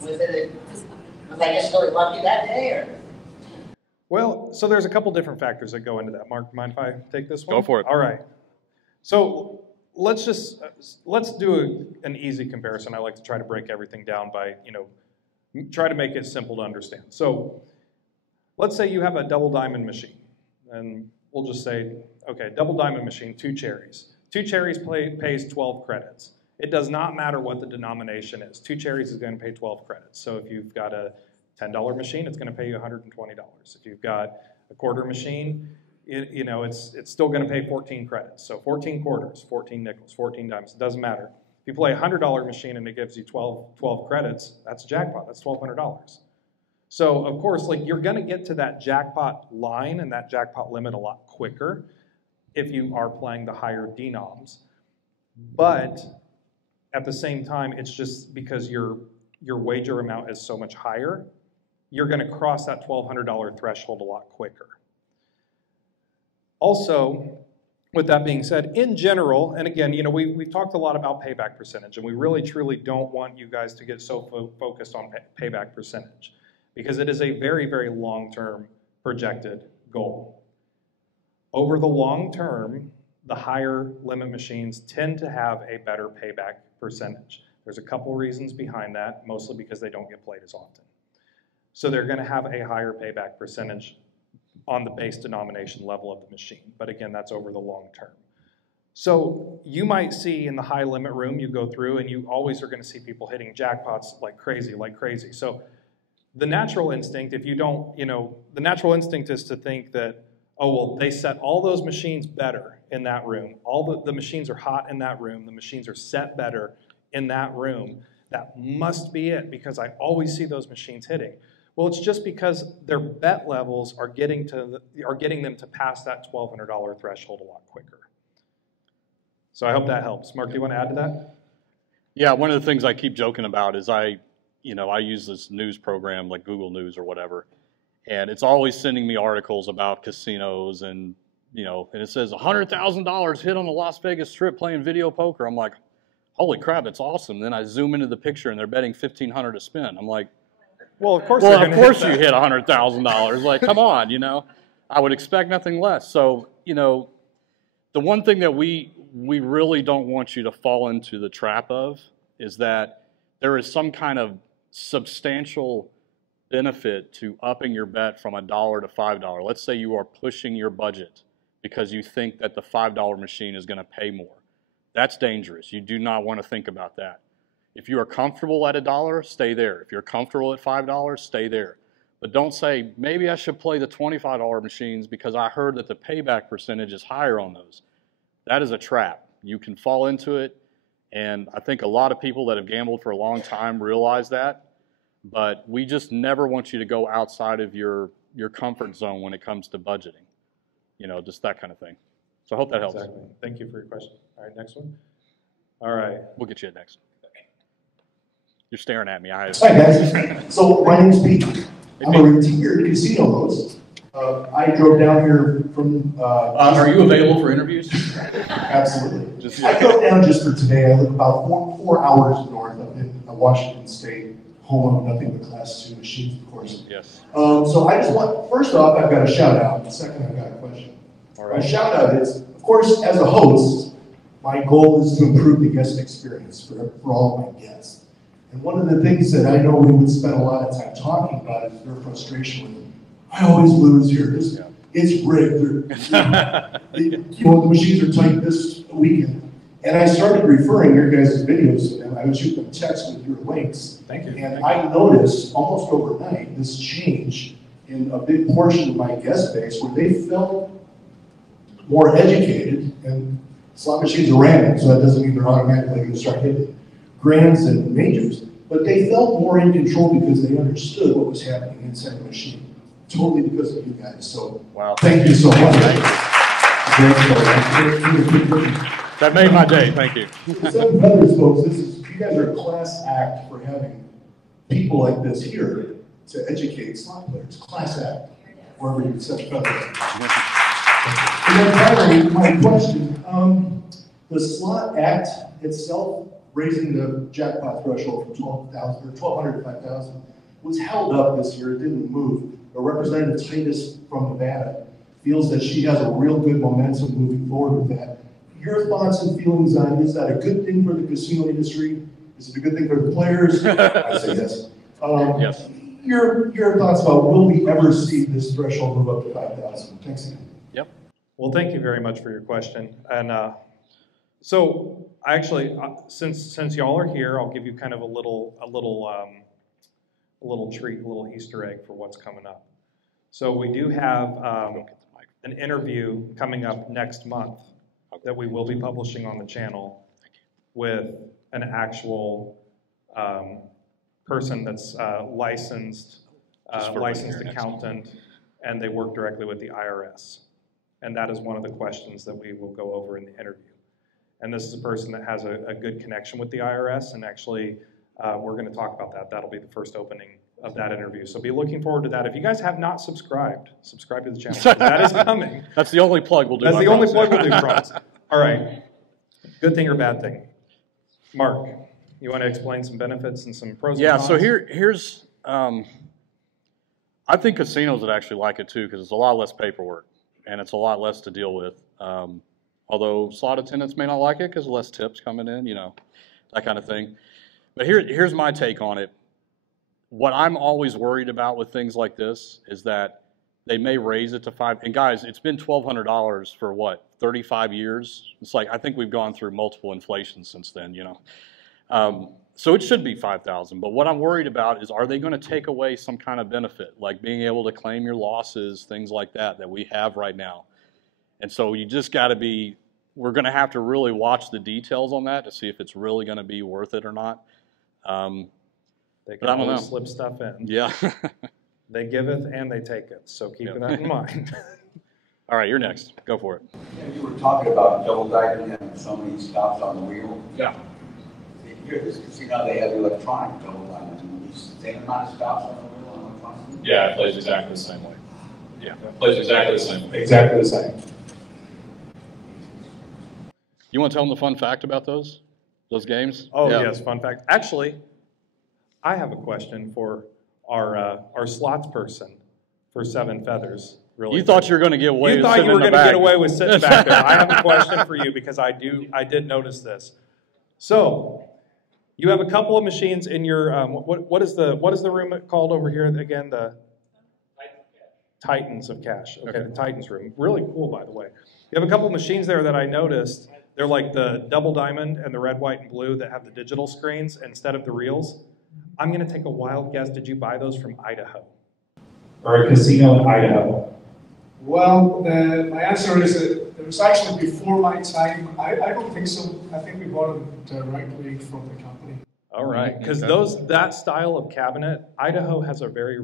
was I just really lucky that day, or? Well, so there's a couple different factors that go into that. Mark, mind if I take this one? Go for it. All right. So let's do an easy comparison. I like to try to break everything down by, try to make it simple to understand. So let's say you have a double diamond machine, and we'll just say, okay, double diamond machine, 2 cherries. 2 cherries pays 12 credits. It does not matter what the denomination is. 2 cherries is going to pay 12 credits. So if you've got a $10 machine, it's going to pay you $120. If you've got a quarter machine, it's still going to pay 14 credits. So 14 quarters, 14 nickels, 14 dimes, it doesn't matter. If you play a $100 machine and it gives you 12 credits, that's a jackpot. That's $1,200. So of course, you're going to get to that jackpot line and that jackpot limit a lot quicker if you are playing the higher denoms. But at the same time, it's just because your wager amount is so much higher, you're going to cross that $1,200 threshold a lot quicker. Also, with that being said, in general, and again, we've talked a lot about payback percentage, and we really truly don't want you guys to get so focused on payback percentage, because it is a very, very long-term projected goal. Over the long term, the higher limit machines tend to have a better payback percentage. There's a couple reasons behind that, mostly because they don't get played as often. So they're going to have a higher payback percentage on the base denomination level of the machine. But again, that's over the long term. So you might see in the high limit room, you go through and you always are going to see people hitting jackpots like crazy. So the natural instinct, the natural instinct is to think that, oh, well, they set all those machines better in that room. All the machines are hot in that room. The machines are set better in that room. That must be it, because I always see those machines hitting. Well, it's just because their bet levels are getting them to pass that $1,200 threshold a lot quicker. So I hope that helps. Mark, do you want to add to that? Yeah, one of the things I keep joking about is I use this news program like Google News or whatever, and it's always sending me articles about casinos and and it says $100,000 hit on the Las Vegas Strip playing video poker. I'm like, holy crap, that's awesome. Then I zoom into the picture and they're betting $1,500 to spin. I'm like, well, of course, you hit $100,000. Like, come on, I would expect nothing less. So, the one thing that we really don't want you to fall into the trap of is that there is some kind of substantial benefit to upping your bet from $1 to $5. Let's say you are pushing your budget because you think that the $5 machine is going to pay more. That's dangerous. You do not want to think about that. If you are comfortable at $1, stay there. If you're comfortable at $5, stay there. But don't say, maybe I should play the $25 machines because I heard that the payback percentage is higher on those. That is a trap. You can fall into it, and I think a lot of people that have gambled for a long time realize that, but we just never want you to go outside of your comfort zone when it comes to budgeting. Just that kind of thing. So I hope that helps. Exactly. Thank you for your question. All right, next one. All right. We'll get you next. You're staring at me. Hi, guys. So my name's Pete. I'm a retired casino host. I drove down here from... are you available for interviews? Absolutely. I drove down just for today. I live about four hours north of Washington State, home of nothing but Class 2 machines, of course. Yes. So I just want... First off, I've got a shout-out. And second, I've got a question. All right. My shout-out is, of course, as a host, my goal is to improve the guest experience for all of my guests. And one of the things that I know we would spend a lot of time talking about is their frustration with, I always lose here. It's rigged. The machines are tight this weekend. And I started referring your guys' videos to them. I would shoot them texts with your links. Thank you. And I noticed almost overnight this change in a big portion of my guest base where they felt more educated. And slot machines are random, so that doesn't mean they're automatically going to start hitting grands and majors, but they felt more in control because they understood what was happening inside the machine. Totally because of you guys. So wow. Thank you so much. That made my day. Thank you. Seven Feathers, folks, you guys are a class act for having people like this here to educate slot players. Class act, wherever you set Feathers. And then finally, my question, the slot act itself, raising the jackpot threshold from 1,200 to 5,000, was held up this year. It didn't move. But Representative Titus from Nevada feels that she has a real good momentum moving forward with that. Your thoughts and feelings on, is that a good thing for the casino industry? Is it a good thing for the players? I say yes. Yes. Your thoughts about, will we ever see this threshold move up to 5,000? Thanks again. Yep. Well, thank you very much for your question. And so, actually, since y'all are here, I'll give you kind of a little treat, a little Easter egg for what's coming up. So we do have an interview coming up next month that we will be publishing on the channel with an actual person that's licensed accountant, and they work directly with the IRS. And that is one of the questions that we will go over in the interview. And this is a person that has a good connection with the IRS, and actually we're going to talk about that. That'll be the first opening of that interview. So be looking forward to that. If you guys have not subscribe to the channel. That is coming. That's the only plug we'll do. That's the only plug we'll do, promise. All right. Good thing or bad thing? Mark, you want to explain some benefits and some pros and cons? Yeah, so here's, I think casinos would actually like it too, because it's a lot less paperwork and it's a lot less to deal with. Although slot attendants may not like it because less tips coming in, that kind of thing. But here's my take on it. What I'm always worried about with things like this is that they may raise it to $5,000. And guys, it's been $1,200 for what, 35 years? It's like, I think we've gone through multiple inflations since then, So it should be $5,000. But what I'm worried about is, are they going to take away some kind of benefit, like being able to claim your losses, things like that we have right now? And so you just got to be, we're going to have to really watch the details on that to see if it's really going to be worth it or not. They can always slip stuff in. Yeah. They giveth and they taketh, so keep that in mind. All right, you're next. Go for it. Yeah, you were talking about double diamond having so many stops on the wheel. Yeah. Here at this casino, they have electronic double diamond. Same amount of stops on the wheel on electronic? Yeah, it plays exactly the same way. Yeah, it plays exactly the same way. Exactly the same. You want to tell them the fun fact about those games? Oh, Yeah. yes, fun fact. Actually, I have a question for our slots person for Seven Feathers. Really, You thought you were going to get away You with thought sitting you were in the going to back. get away with sitting back there. I have a question for you because I did notice this. So, you have a couple of machines in your what is the room called over here again? The Titans of Cash. Okay, the Titans room. Really cool, by the way. You have a couple of machines there that I noticed. They're like the double diamond and the red, white, and blue that have the digital screens instead of the reels. I'm going to take a wild guess. Did you buy those from Idaho? Or a casino in Idaho? Well, my answer is that it was actually before my time. I don't think so. I think we bought them directly from the company. All right, because that style of cabinet, Idaho has a very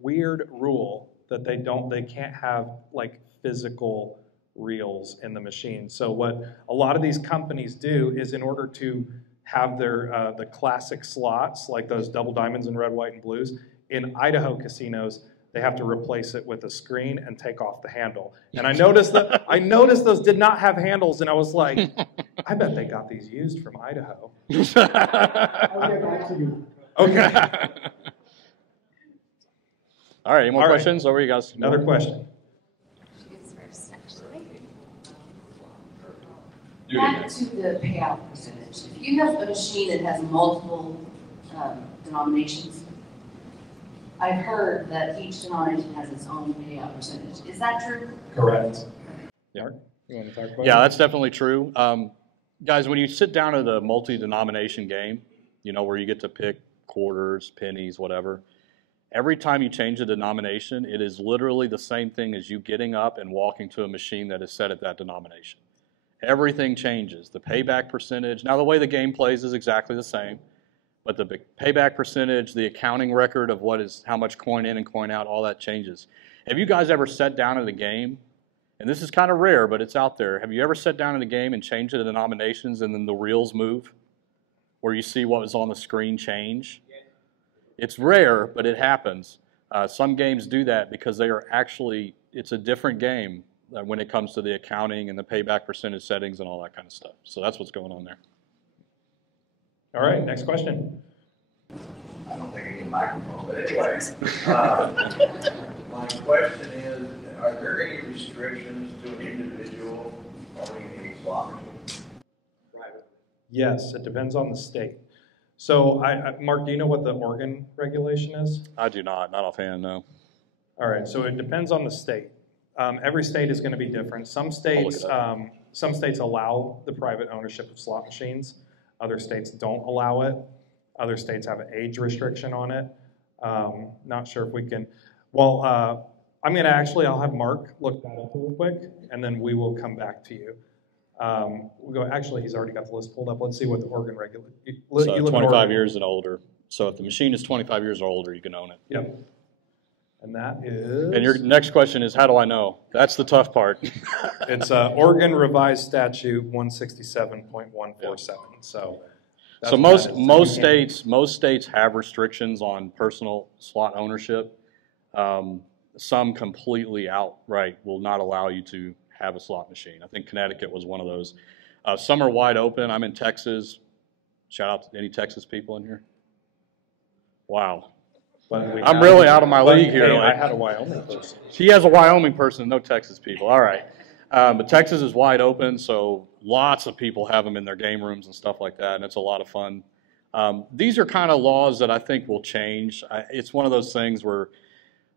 weird rule that they can't have like physical reels in the machine. So what a lot of these companies do is in order to have their the classic slots like those double diamonds and red, white, and blues in Idaho casinos, they have to replace it with a screen and take off the handle. And I noticed those did not have handles, and I was like, I bet they got these used from Idaho. I'll get back to you. Okay. All right, any more questions? Over you guys. Another question. Back to the payout percentage. If you have a machine that has multiple denominations, I've heard that each denomination has its own payout percentage. Is that true? Correct. Yeah. You want to talk about Yeah, that? that's definitely true. Guys, when you sit down at a multi-denomination game, where you get to pick quarters, pennies, whatever, every time you change a denomination, it is literally the same thing as you getting up and walking to a machine that is set at that denomination. Everything changes. The payback percentage, now the way the game plays is exactly the same, but the payback percentage, the accounting record of how much coin in and coin out, all that changes. Have you guys ever sat down at a game, and this is kind of rare, but it's out there. Have you ever sat down at a game and changed the denominations and then the reels move? Where you see what was on the screen change? It's rare, but it happens. Some games do that because it's a different game when it comes to the accounting and the payback percentage settings and all that kind of stuff. So that's what's going on there. All right, next question. I don't think I need a microphone, but anyway. My question is, are there any restrictions to an individual owning a slot machine? Yes, it depends on the state. So, Mark, do you know what the Oregon regulation is? I do not offhand, no. All right, so it depends on the state. Every state is going to be different. Some states allow the private ownership of slot machines. Other states don't allow it. Other states have an age restriction on it. Not sure if we can. Well, I'll have Mark look that up real quick, and then we will come back to you. Actually, he's already got the list pulled up. Let's see what the Oregon regulation. So 25 years and older. So if the machine is 25 years or older, you can own it. Yep. And that is. And your next question is, how do I know? That's the tough part. It's Oregon Revised Statute 167.147. So most states have restrictions on personal slot ownership. Some completely outright will not allow you to have a slot machine. I think Connecticut was one of those. Some are wide open. I'm in Texas. Shout out to any Texas people in here. Wow. I'm really out of my league here. Hey, I had a Wyoming person. She has a Wyoming person, no Texas people. All right. But Texas is wide open, so lots of people have them in their game rooms and stuff like that, and it's a lot of fun. These are kind of laws that I think will change. It's one of those things where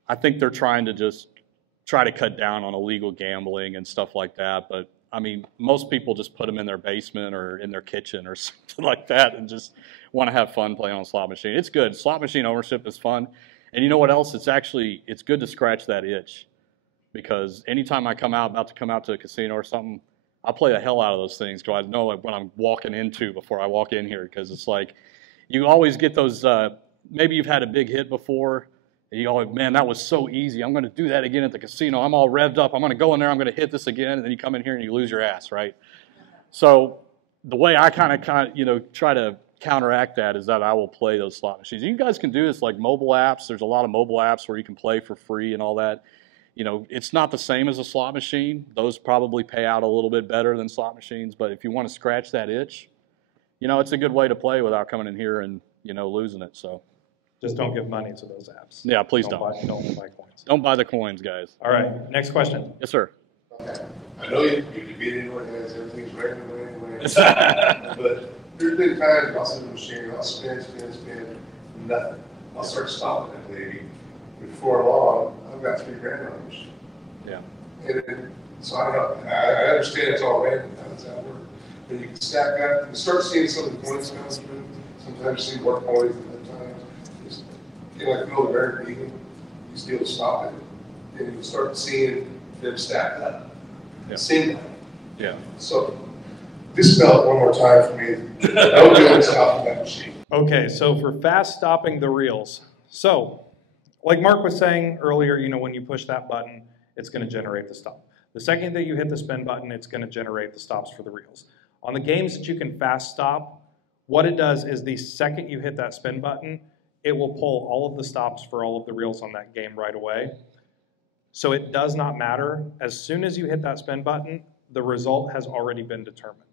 I think they're trying to just try to cut down on illegal gambling and stuff like that. But, I mean, most people just put them in their basement or in their kitchen or something like that and just want to have fun playing on a slot machine. It's good. Slot machine ownership is fun. And you know what else? It's good to scratch that itch. Because anytime I about to come out to a casino or something, I'll play the hell out of those things because I know what I'm walking into before I walk in here. Because it's like, you always get those, maybe you've had a big hit before And you go, man, that was so easy. I'm going to do that again at the casino. I'm all revved up. I'm going to go in there. I'm going to hit this again. And then you come in here and you lose your ass, right? So the way I kind of try to counteract that is that I will play those slot machines. You guys can do this like mobile apps. There's a lot of mobile apps where you can play for free and all that. It's not the same as a slot machine. Those probably pay out a little bit better than slot machines. But if you want to scratch that itch, it's a good way to play without coming in here and, losing it. So Just don't give money to those apps. yeah, please don't. Don't buy coins. Don't buy the coins, guys. All right, next question. Yes, sir. Okay. I know you can get in organized, everything's ready, but there's been times I'll sit in the machine, I'll spin, nothing. I'll start stopping that lady. Before long, I've got $3,000 on the machine. Yeah. And so I don't know, I understand it's all random, that's how it works. But you can stack that, you start seeing some of the points coming through. Sometimes you see more points than other times. Just, like the very beginning, you still stop it. And you start seeing them stack up. Yeah. Same thing. Yeah. So, just spell it one more time for me. Don't do it, stop that machine. Okay, so for fast stopping the reels. So, like Mark was saying earlier, when you push that button, it's going to generate the stop. The second that you hit the spin button, it's going to generate the stops for the reels. On the games that you can fast stop, what it does is the second you hit that spin button, it will pull all of the stops for all of the reels on that game right away. So it does not matter. As soon as you hit that spin button, the result has already been determined.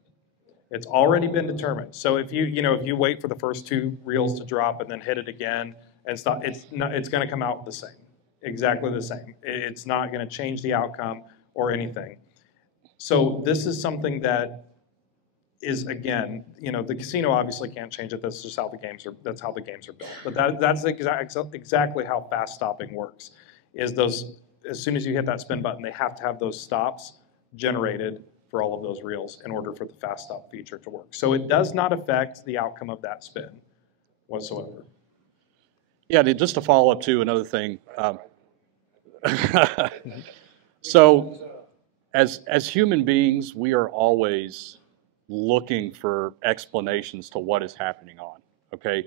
It's already been determined. So if you wait for the first two reels to drop and then hit it again and stop, it's going to come out the same, exactly the same. It's not going to change the outcome or anything. So this is something that is, again, the casino obviously can't change it. That's just how the games are. That's how the games are built. But that's exactly how fast stopping works. Is those, as soon as you hit that spin button, they have to have those stops generated for all of those reels in order for the fast stop feature to work. So it does not affect the outcome of that spin whatsoever. Yeah, just to follow up to another thing. So as human beings, we are always looking for explanations to what is happening on, okay?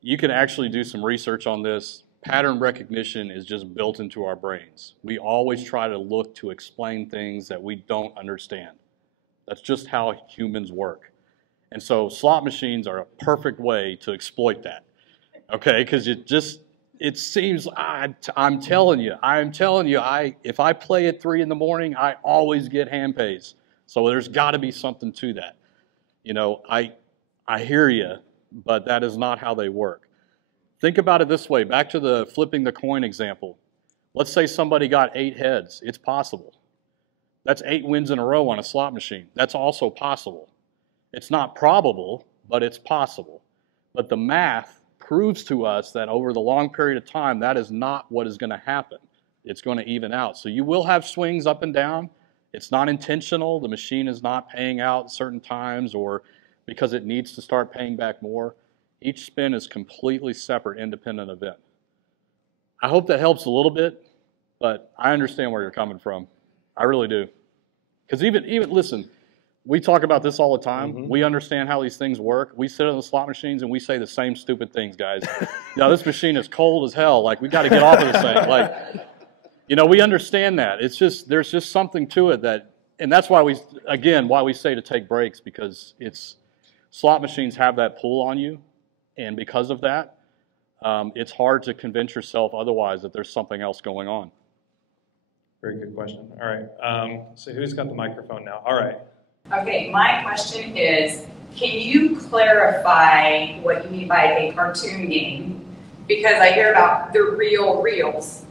You can actually do some research on this. Pattern recognition is just built into our brains. We always try to look to explain things that we don't understand. That's just how humans work. And so slot machines are a perfect way to exploit that, okay? Because it seems, I'm telling you, if I play at 3 in the morning, I always get hand pays. So there's got to be something to that. I hear you, but that is not how they work. Think about it this way, back to the flipping the coin example. Let's say somebody got 8 heads. It's possible. That's 8 wins in a row on a slot machine. That's also possible. It's not probable, but it's possible. But the math proves to us that over the long period of time, that is not what is going to happen. It's going to even out. So you will have swings up and down. It's not intentional. The machine is not paying out at certain times or because it needs to start paying back more. Each spin is completely separate, independent event. I hope that helps a little bit, but I understand where you're coming from. I really do. Because even listen, we talk about this all the time. Mm-hmm. We understand how these things work. We sit on the slot machines and we say the same stupid things, guys. This machine is cold as hell. Like, we got to get off of this thing. Like, we understand that. It's just, there's just something to it and that's why we say to take breaks, because slot machines have that pull on you. And because of that, it's hard to convince yourself otherwise that there's something else going on. Very good question. All right. So who's got the microphone now? All right. Okay, my question is, can you clarify what you mean by a cartoon game? Because I hear about the real reels,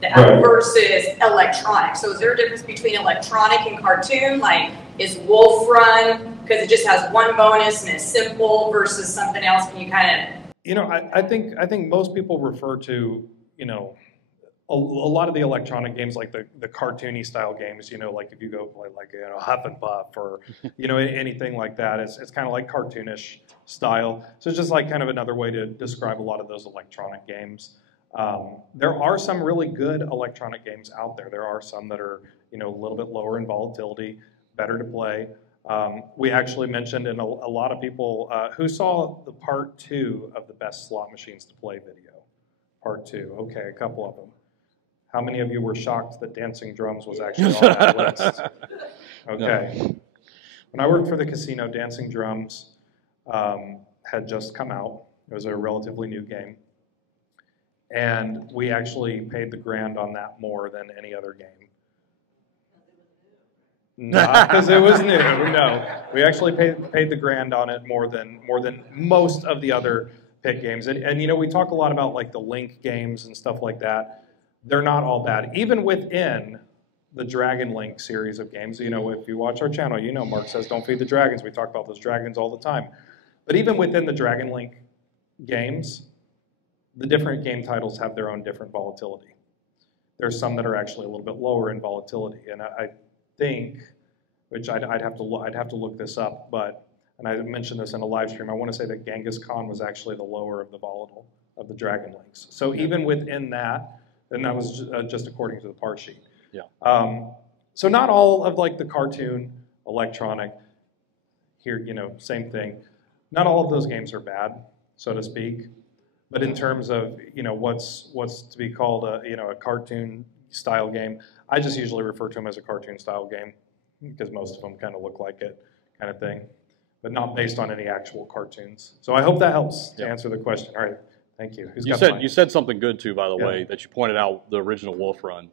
versus electronic. So is there a difference between electronic and cartoon? Like, is Wolf Run, because it just has one bonus and it's simple, versus something else? Can you kind of... I think most people refer to, a lot of the electronic games, like the cartoony style games, like if you go play like Huff and Puff or anything like that, it's kind of like cartoonish style. So it's just like kind of another way to describe a lot of those electronic games. There are some really good electronic games out there. There are some that are a little bit lower in volatility, better to play. We actually mentioned, and a lot of people who saw the part 2 of the best slot machines to play video. Part 2. Okay, a couple of them. How many of you were shocked that Dancing Drums was actually on that list? Okay. When I worked for the casino, Dancing Drums had just come out. It was a relatively new game. And we actually paid the grand on that more than any other game. Not because it was new, no. We actually paid the grand on it more than most of the other pit games. And you know, we talk a lot about like the Link games and stuff like that. They're not all bad. Even within the Dragon Link series of games, you know, if you watch our channel, you know Mark says don't feed the dragons. We talk about those dragons all the time. But even within the Dragon Link games, the different game titles have their own different volatility. There's some that are actually a little bit lower in volatility, and I think, which I'd have to look this up, but, and I mentioned this in a live stream, I want to say that Genghis Khan was actually the lower of the volatile of the Dragon Links. So even within that, and that was just according to the par sheet. Yeah. So not all of like the cartoon, electronic, here, you know, same thing. Not all of those games are bad, so to speak. But in terms of, you know, what's to be called a, you know, a cartoon style game, I just usually refer to them as a cartoon style game because most of them kind of look like it, kind of thing, but not based on any actual cartoons. So I hope that helps to answer the question. All right, thank you. You said something good too, by the way, that you pointed out the original Wolf Run.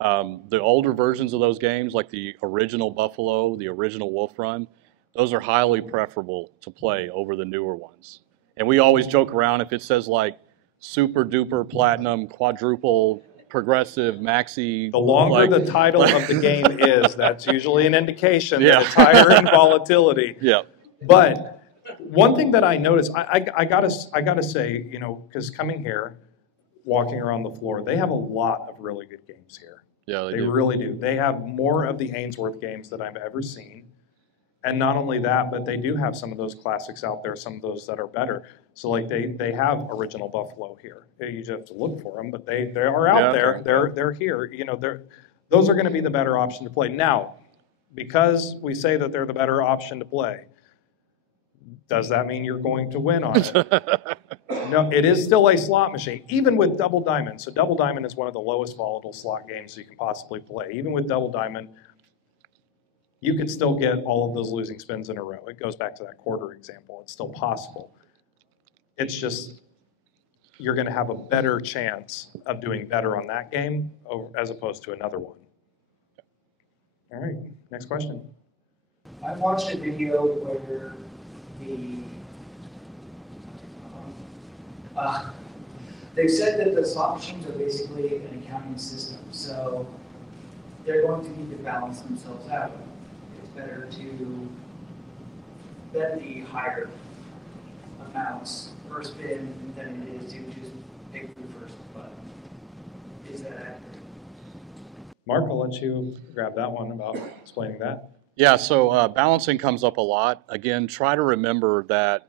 The older versions of those games, like the original Buffalo, the original Wolf Run, those are highly preferable to play over the newer ones. And we always joke around if it says like super duper platinum, quadruple, progressive, maxi. The longer like, the title of the game is, that's usually an indication that it's higher in volatility. Yeah. But one thing that I noticed, I gotta say, you know, because coming here, walking around the floor, they have a lot of really good games here. Yeah, they really do. They have more of the Ainsworth games that I've ever seen. And not only that, but they do have some of those classics out there, some of those that are better. So like they have original Buffalo here. You just have to look for them, but they are out there. They're here. You know, those are going to be the better option to play. Now, because we say that they're the better option to play, does that mean you're going to win on it? No, it is still a slot machine, even with Double Diamond. So Double Diamond is one of the lowest volatile slot games you can possibly play. Even with Double Diamond, you could still get all of those losing spins in a row. It goes back to that quarter example. It's still possible. It's just you're going to have a better chance of doing better on that game as opposed to another one. All right, next question. I've watched a video where they've said that the slot machines are basically an accounting system, so they're going to need to balance themselves out. It's better to bet the higher amounts per spin than it is to just pick the first button. Is that accurate? Mark, I'll let you grab that one about explaining that. Yeah, so balancing comes up a lot. Again, try to remember that,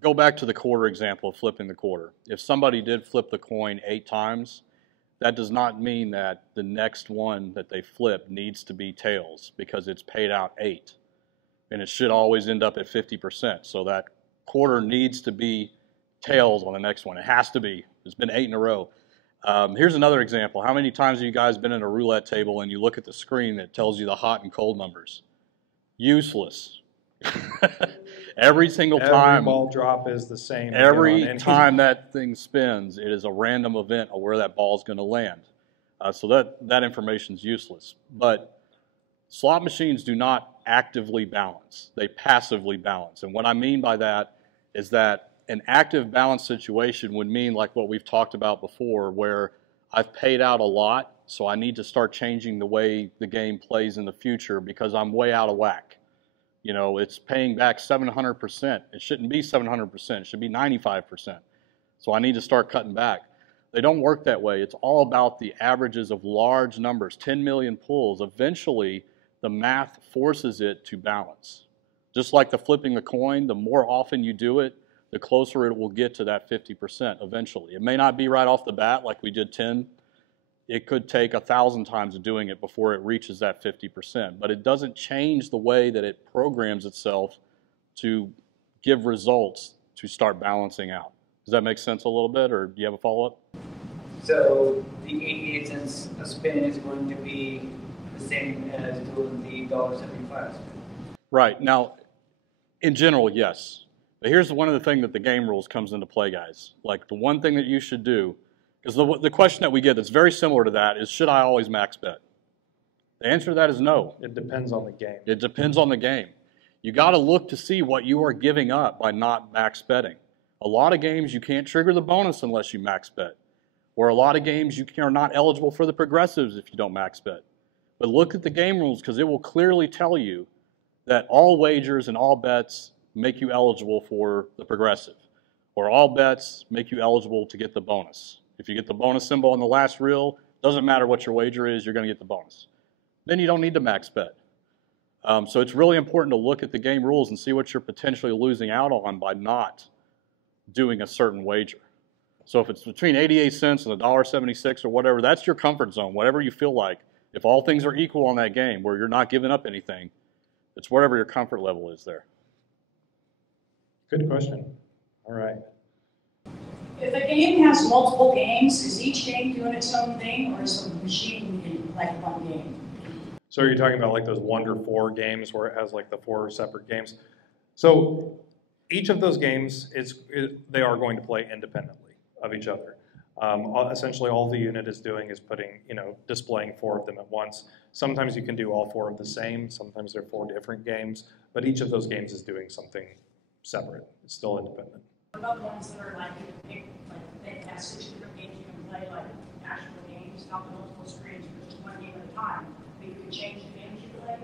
go back to the quarter example of flipping the quarter. If somebody did flip the coin 8 times, that does not mean that the next one that they flip needs to be tails because it's paid out 8. And it should always end up at 50%. So that quarter needs to be tails on the next one. It has to be. It's been 8 in a row. Here's another example. How many times have you guys been in a roulette table and you look at the screen that tells you the hot and cold numbers? Useless. Every single time. Every ball drop is the same. Every time that thing spins, it is a random event of where that ball is going to land. So that information is useless. But slot machines do not actively balance. They passively balance. And what I mean by that is that an active balance situation would mean like what we've talked about before, where I've paid out a lot, so I need to start changing the way the game plays in the future because I'm way out of whack. You know, it's paying back 700%. It shouldn't be 700%. It should be 95%. So I need to start cutting back. They don't work that way. It's all about the averages of large numbers, 10 million pulls. Eventually, the math forces it to balance. Just like the flipping the coin, the more often you do it, the closer it will get to that 50% eventually. It may not be right off the bat like we did 10. It could take 1,000 times of doing it before it reaches that 50%. But it doesn't change the way that it programs itself to give results to start balancing out. Does that make sense a little bit, or do you have a follow-up? So the 88 cents a spin is going to be the same as doing the $1.75 spin. Right. Now, in general, yes. But here's one of the things that the game rules comes into play, guys. Like the one thing that you should do, because the question that we get that's very similar to that is, should I always max bet? The answer to that is no. It depends on the game. It depends on the game. You got to look to see what you are giving up by not max betting. A lot of games you can't trigger the bonus unless you max bet. Or a lot of games you are not eligible for the progressives if you don't max bet. But look at the game rules, because it will clearly tell you that all wagers and all bets make you eligible for the progressive. Or all bets make you eligible to get the bonus. If you get the bonus symbol on the last reel, doesn't matter what your wager is, you're going to get the bonus. Then you don't need to max bet. So it's really important to look at the game rules and see what you're potentially losing out on by not doing a certain wager. So if it's between 88 cents and $1.76 or whatever, that's your comfort zone, whatever you feel like. If all things are equal on that game where you're not giving up anything, it's whatever your comfort level is there. Good question. All right. If a game has multiple games, is each game doing its own thing, or is the machine in like one game? So are you talking about like those Wonder 4 games where it has like the 4 separate games? So each of those games, they are going to play independently of each other. Essentially all the unit is doing is displaying 4 of them at once. Sometimes you can do all 4 of the same, sometimes they're 4 different games, but each of those games is doing something separate. It's still independent. What about ones that are like, they have 6 different games you can play, like actual games, not the multiple screens, but just one game at a time, but you can change the games you play?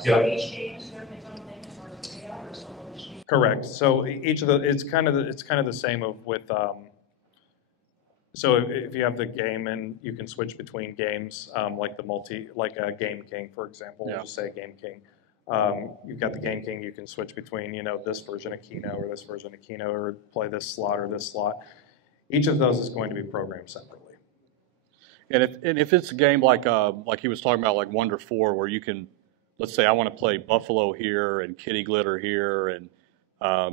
So each game is doing its own thing as far as the payout, or so each game? Correct. So each of the, it's kind of the same with, so if you have the game and you can switch between games, like a Game King, for example, we'll just say Game King. You've got the Game King, you can switch between, this version of Keno or this version of Keno, or play this slot or this slot. Each of those is going to be programmed separately. And if it's a game like he was talking about, like Wonder 4, where you can, let's say I want to play Buffalo here and Kitty Glitter here and I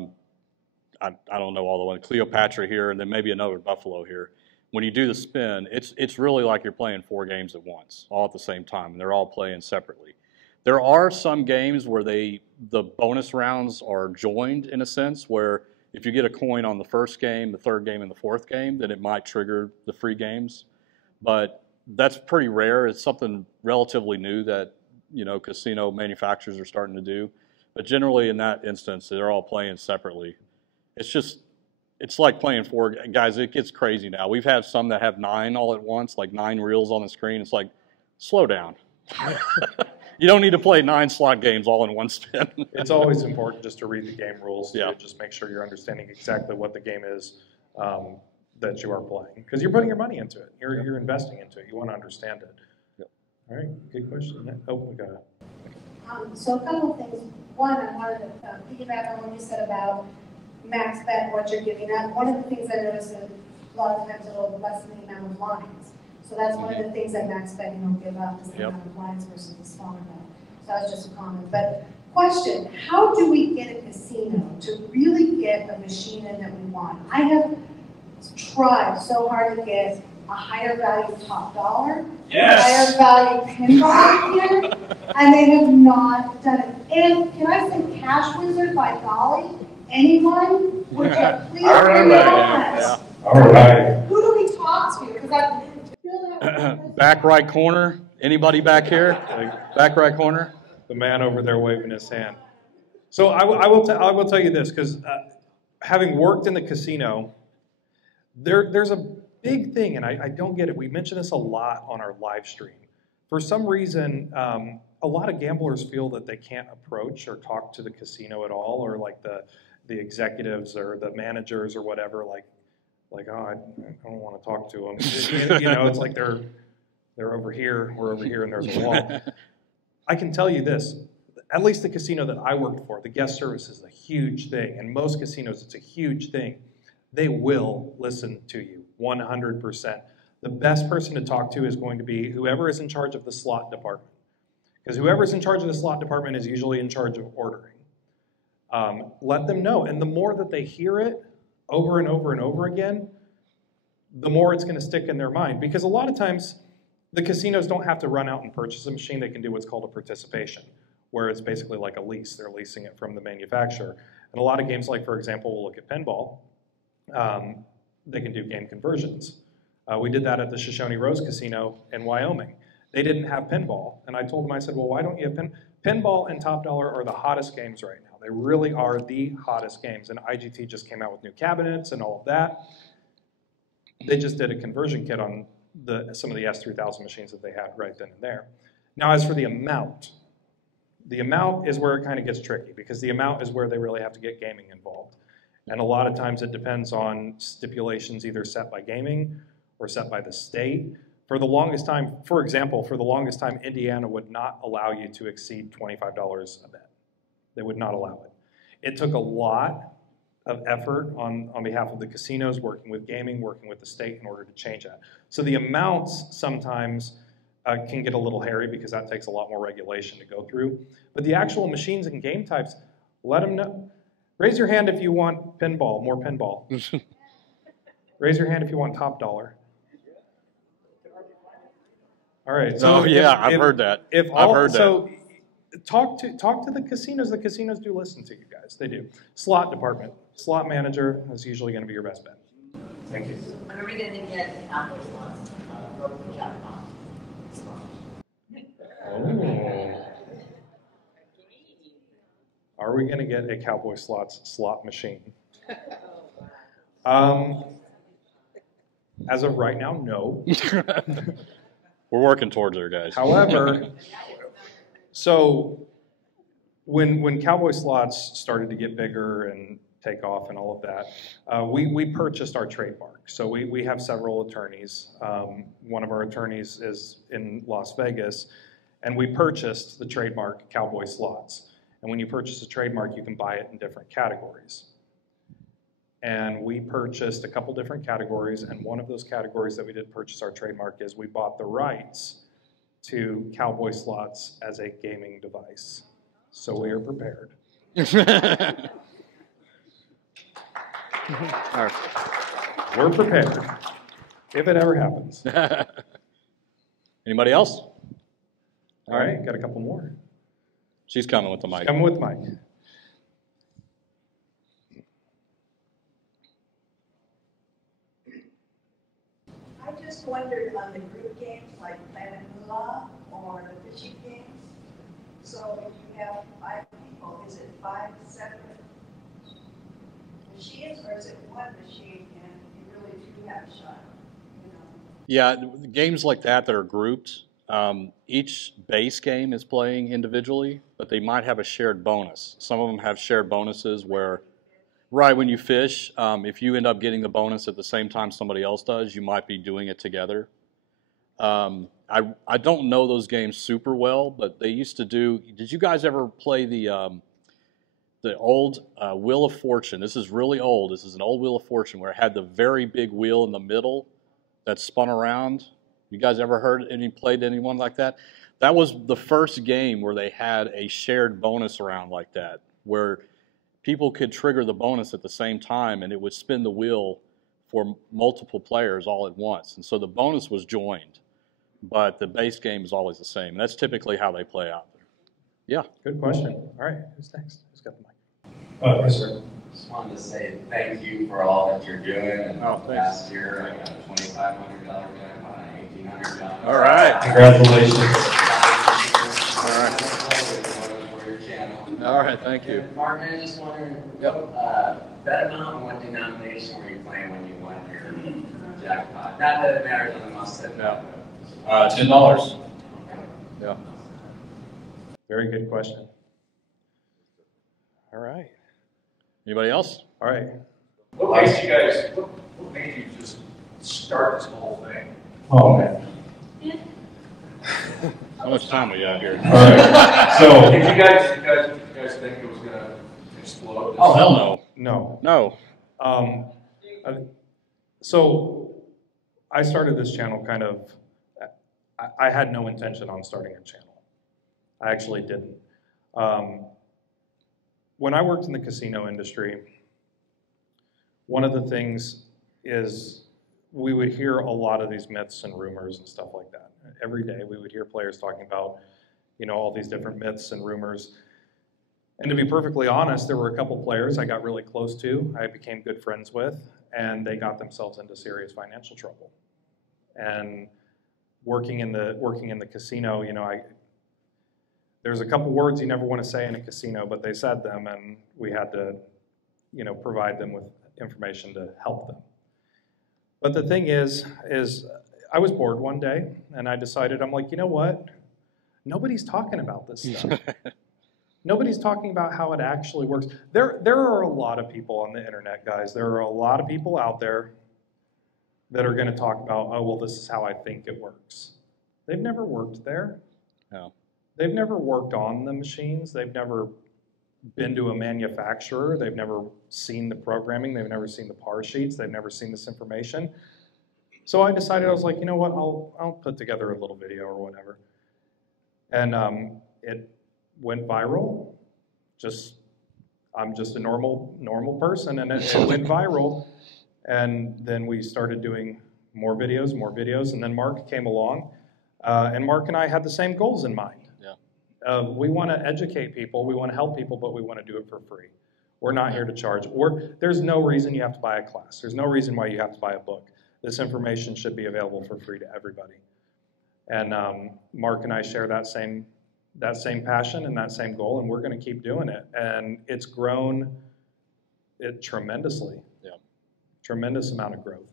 don't know all the ones, Cleopatra here, and then maybe another Buffalo here. When you do the spin, it's really like you're playing 4 games at once, all at the same time, and they're all playing separately. There are some games where the bonus rounds are joined in a sense, where if you get a coin on the first game, the third game, and the fourth game, then it might trigger the free games. But that's pretty rare. It's something relatively new that casino manufacturers are starting to do. But generally, in that instance, they're all playing separately. It's like playing 4 guys. It gets crazy now. We've had some that have 9 all at once, like 9 reels on the screen. It's like, slow down. You don't need to play 9 slot games all in one spin. It's always important just to read the game rules. Yeah. To just make sure you're understanding exactly what the game is that you are playing, because you're putting your money into it. You're investing into it. You want to understand it. Yep. All right. Good question. Oh, we got it. So a couple of things. One, I wanted to piggyback on what you said about max bet, what you're giving up. One of the things I noticed is a lot of times it'll lessen the amount of lines. So that's one of the things that max bet you don't give up, is the amount of lines versus the smaller bet. So that was just a comment. But question, how do we get a casino to really get a machine in that we want? I have tried so hard to get a higher value top dollar, a higher value pinball here, and they have not done it. And can I say Cash Wizard, by golly, anyone? Would you please bring it on? All right. Who do we talk to? Because I back right corner. Anybody back here? Back right corner. The man over there waving his hand. So I will tell you this, because having worked in the casino, there's a big thing, and I don't get it. We mention this a lot on our live stream. For some reason, a lot of gamblers feel that they can't approach or talk to the casino at all, or like the executives or the managers or whatever. Like oh, I don't want to talk to them. It's like they're over here, we're over here, and there's a wall. I can tell you this, at least the casino that I worked for, the guest service is a huge thing. In most casinos, it's a huge thing. They will listen to you, 100%. The best person to talk to is going to be whoever is in charge of the slot department. Because whoever is in charge of the slot department is usually in charge of ordering. Let them know, and the more that they hear it, over and over and over again, the more it's going to stick in their mind. Because a lot of times, the casinos don't have to run out and purchase a machine. They can do what's called a participation, where it's basically like a lease. They're leasing it from the manufacturer. And a lot of games, like for example, we'll look at pinball, they can do game conversions. We did that at the Shoshone Rose Casino in Wyoming. They didn't have pinball. And I told them, I said, well, why don't you have pinball and Top Dollar are the hottest games right now. They really are the hottest games. And IGT just came out with new cabinets and all of that. They just did a conversion kit on some of the S3000 machines that they had right then and there. Now, as for the amount is where it kind of gets tricky, because the amount is where they really have to get gaming involved. And a lot of times it depends on stipulations either set by gaming or set by the state. For the longest time, for example, Indiana would not allow you to exceed $25 a bet. They would not allow it. It took a lot of effort on behalf of the casinos, working with gaming, working with the state in order to change that. So the amounts sometimes can get a little hairy because that takes a lot more regulation to go through. But the actual machines and game types, let them know. Raise your hand if you want pinball, more pinball. Raise your hand if you want Top Dollar. All right. So I've heard that. So talk to the casinos. The casinos do listen to you guys. They do. Slot department, slot manager is usually going to be your best bet. Thank you. When are we going to get Cowboy Slots? Are we going to get a Cowboy Slots slot machine? As of right now, no. We're working towards it, guys. However, so when Cowboy Slots started to get bigger and take off and all of that, we purchased our trademark. So we have several attorneys. One of our attorneys is in Las Vegas, and we purchased the trademark Cowboy Slots. And when you purchase a trademark, you can buy it in different categories. And we purchased a couple different categories, and one of those categories that we did purchase our trademark is we bought the rights to Cowboy Slots as a gaming device. So we are prepared. We're prepared, if it ever happens. Anybody else? All right, got a couple more. She's coming with the mic. She's coming with the mic. I just wondered on the group games like Planet Moolah or the fishing games. So if you have 5 people, is it 5 separate machines, or is it one machine and you really do have a shot? Yeah, games like that are grouped. Each base game is playing individually, but they might have a shared bonus. Some of them have shared bonuses where, right when you fish, if you end up getting the bonus at the same time somebody else does, you might be doing it together. I don't know those games super well, but they used to do. Did you guys ever play the old Wheel of Fortune? This is really old. This is an old Wheel of Fortune where it had the very big wheel in the middle that spun around. You guys ever played anyone like that? That was the first game where they had a shared bonus around like that, where people could trigger the bonus at the same time and it would spin the wheel for multiple players all at once. And so the bonus was joined, but the base game is always the same. And that's typically how they play out there. Yeah. Good question. All right, who's next? Who's got the mic? Yes, sir. Just wanted to say thank you for all that you're doing. And thanks. Last year, I got a $2,500 jackpot and $1,800. All right. Congratulations. All right. All right, thank you. And Martin, I just wondering, what bet amount and what denomination were you playing when you won your jackpot? Not that it matters on the must have. No. $10. Yeah. Very good question. All right. Anybody else? All right. What made you guys, what made you just start this whole thing? Oh, man. How much time we got here? All right. So, did you guys think it was going to explode? Oh, hell No. No. So I started this channel kind of, I had no intention on starting a channel. I actually didn't. When I worked in the casino industry, one of the things is we would hear a lot of these myths and rumors and stuff like that. Every day we would hear players talking about, you know, all these different myths and rumors. And to be perfectly honest, there were a couple players I got really close to, I became good friends with, and they got themselves into serious financial trouble. And working in the casino, you know, there's a couple words you never want to say in a casino, but they said them, and we had to, you know, provide them with information to help them. But the thing is I was bored one day, and I decided, I'm like, you know what? Nobody's talking about this stuff. Nobody's talking about how it actually works. There are a lot of people on the internet, guys. There are a lot of people out there that are going to talk about, oh, well, this is how I think it works. They've never worked there. No. They've never worked on the machines. They've never been to a manufacturer. They've never seen the programming. They've never seen the par sheets. They've never seen this information. So I decided, I was like, you know what, I'll put together a little video or whatever. And it went viral. I'm just a normal person, and it went viral. And then we started doing more videos, and then Mark came along, and Mark and I had the same goals in mind. Yeah. We want to educate people, we want to help people, but we want to do it for free. We're not here to charge. There's no reason you have to buy a class. There's no reason why you have to buy a book. This information should be available for free to everybody. And Mark and I share that same passion and that same goal, and we're going to keep doing it. And it's grown tremendously. Yeah. Tremendous amount of growth.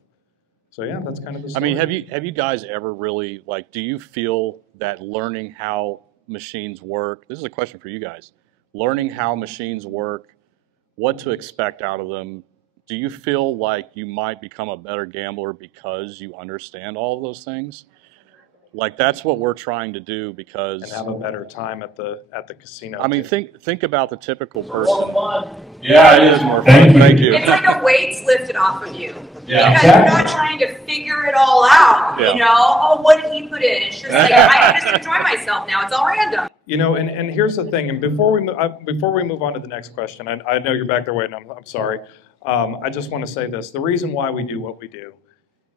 So yeah, that's kind of the I story. mean, have you guys ever really, like, do you feel that learning how machines work, this is a question for you guys, learning how machines work, what to expect out of them, do you feel like you might become a better gambler because you understand all of those things? Like, that's what we're trying to do, because... And have a better time at the casino. I mean, think about the typical person. Yeah, it is more fun. Thank you. It's like a weight's lifted off of you. Yeah. Because you're not trying to figure it all out, Yeah. you know? Oh, what did he put in? It's just like, I can just enjoy myself now. It's all random. You know, and here's the thing, and before we move on to the next question, I know you're back there waiting, I'm sorry. I just want to say this. The reason why we do what we do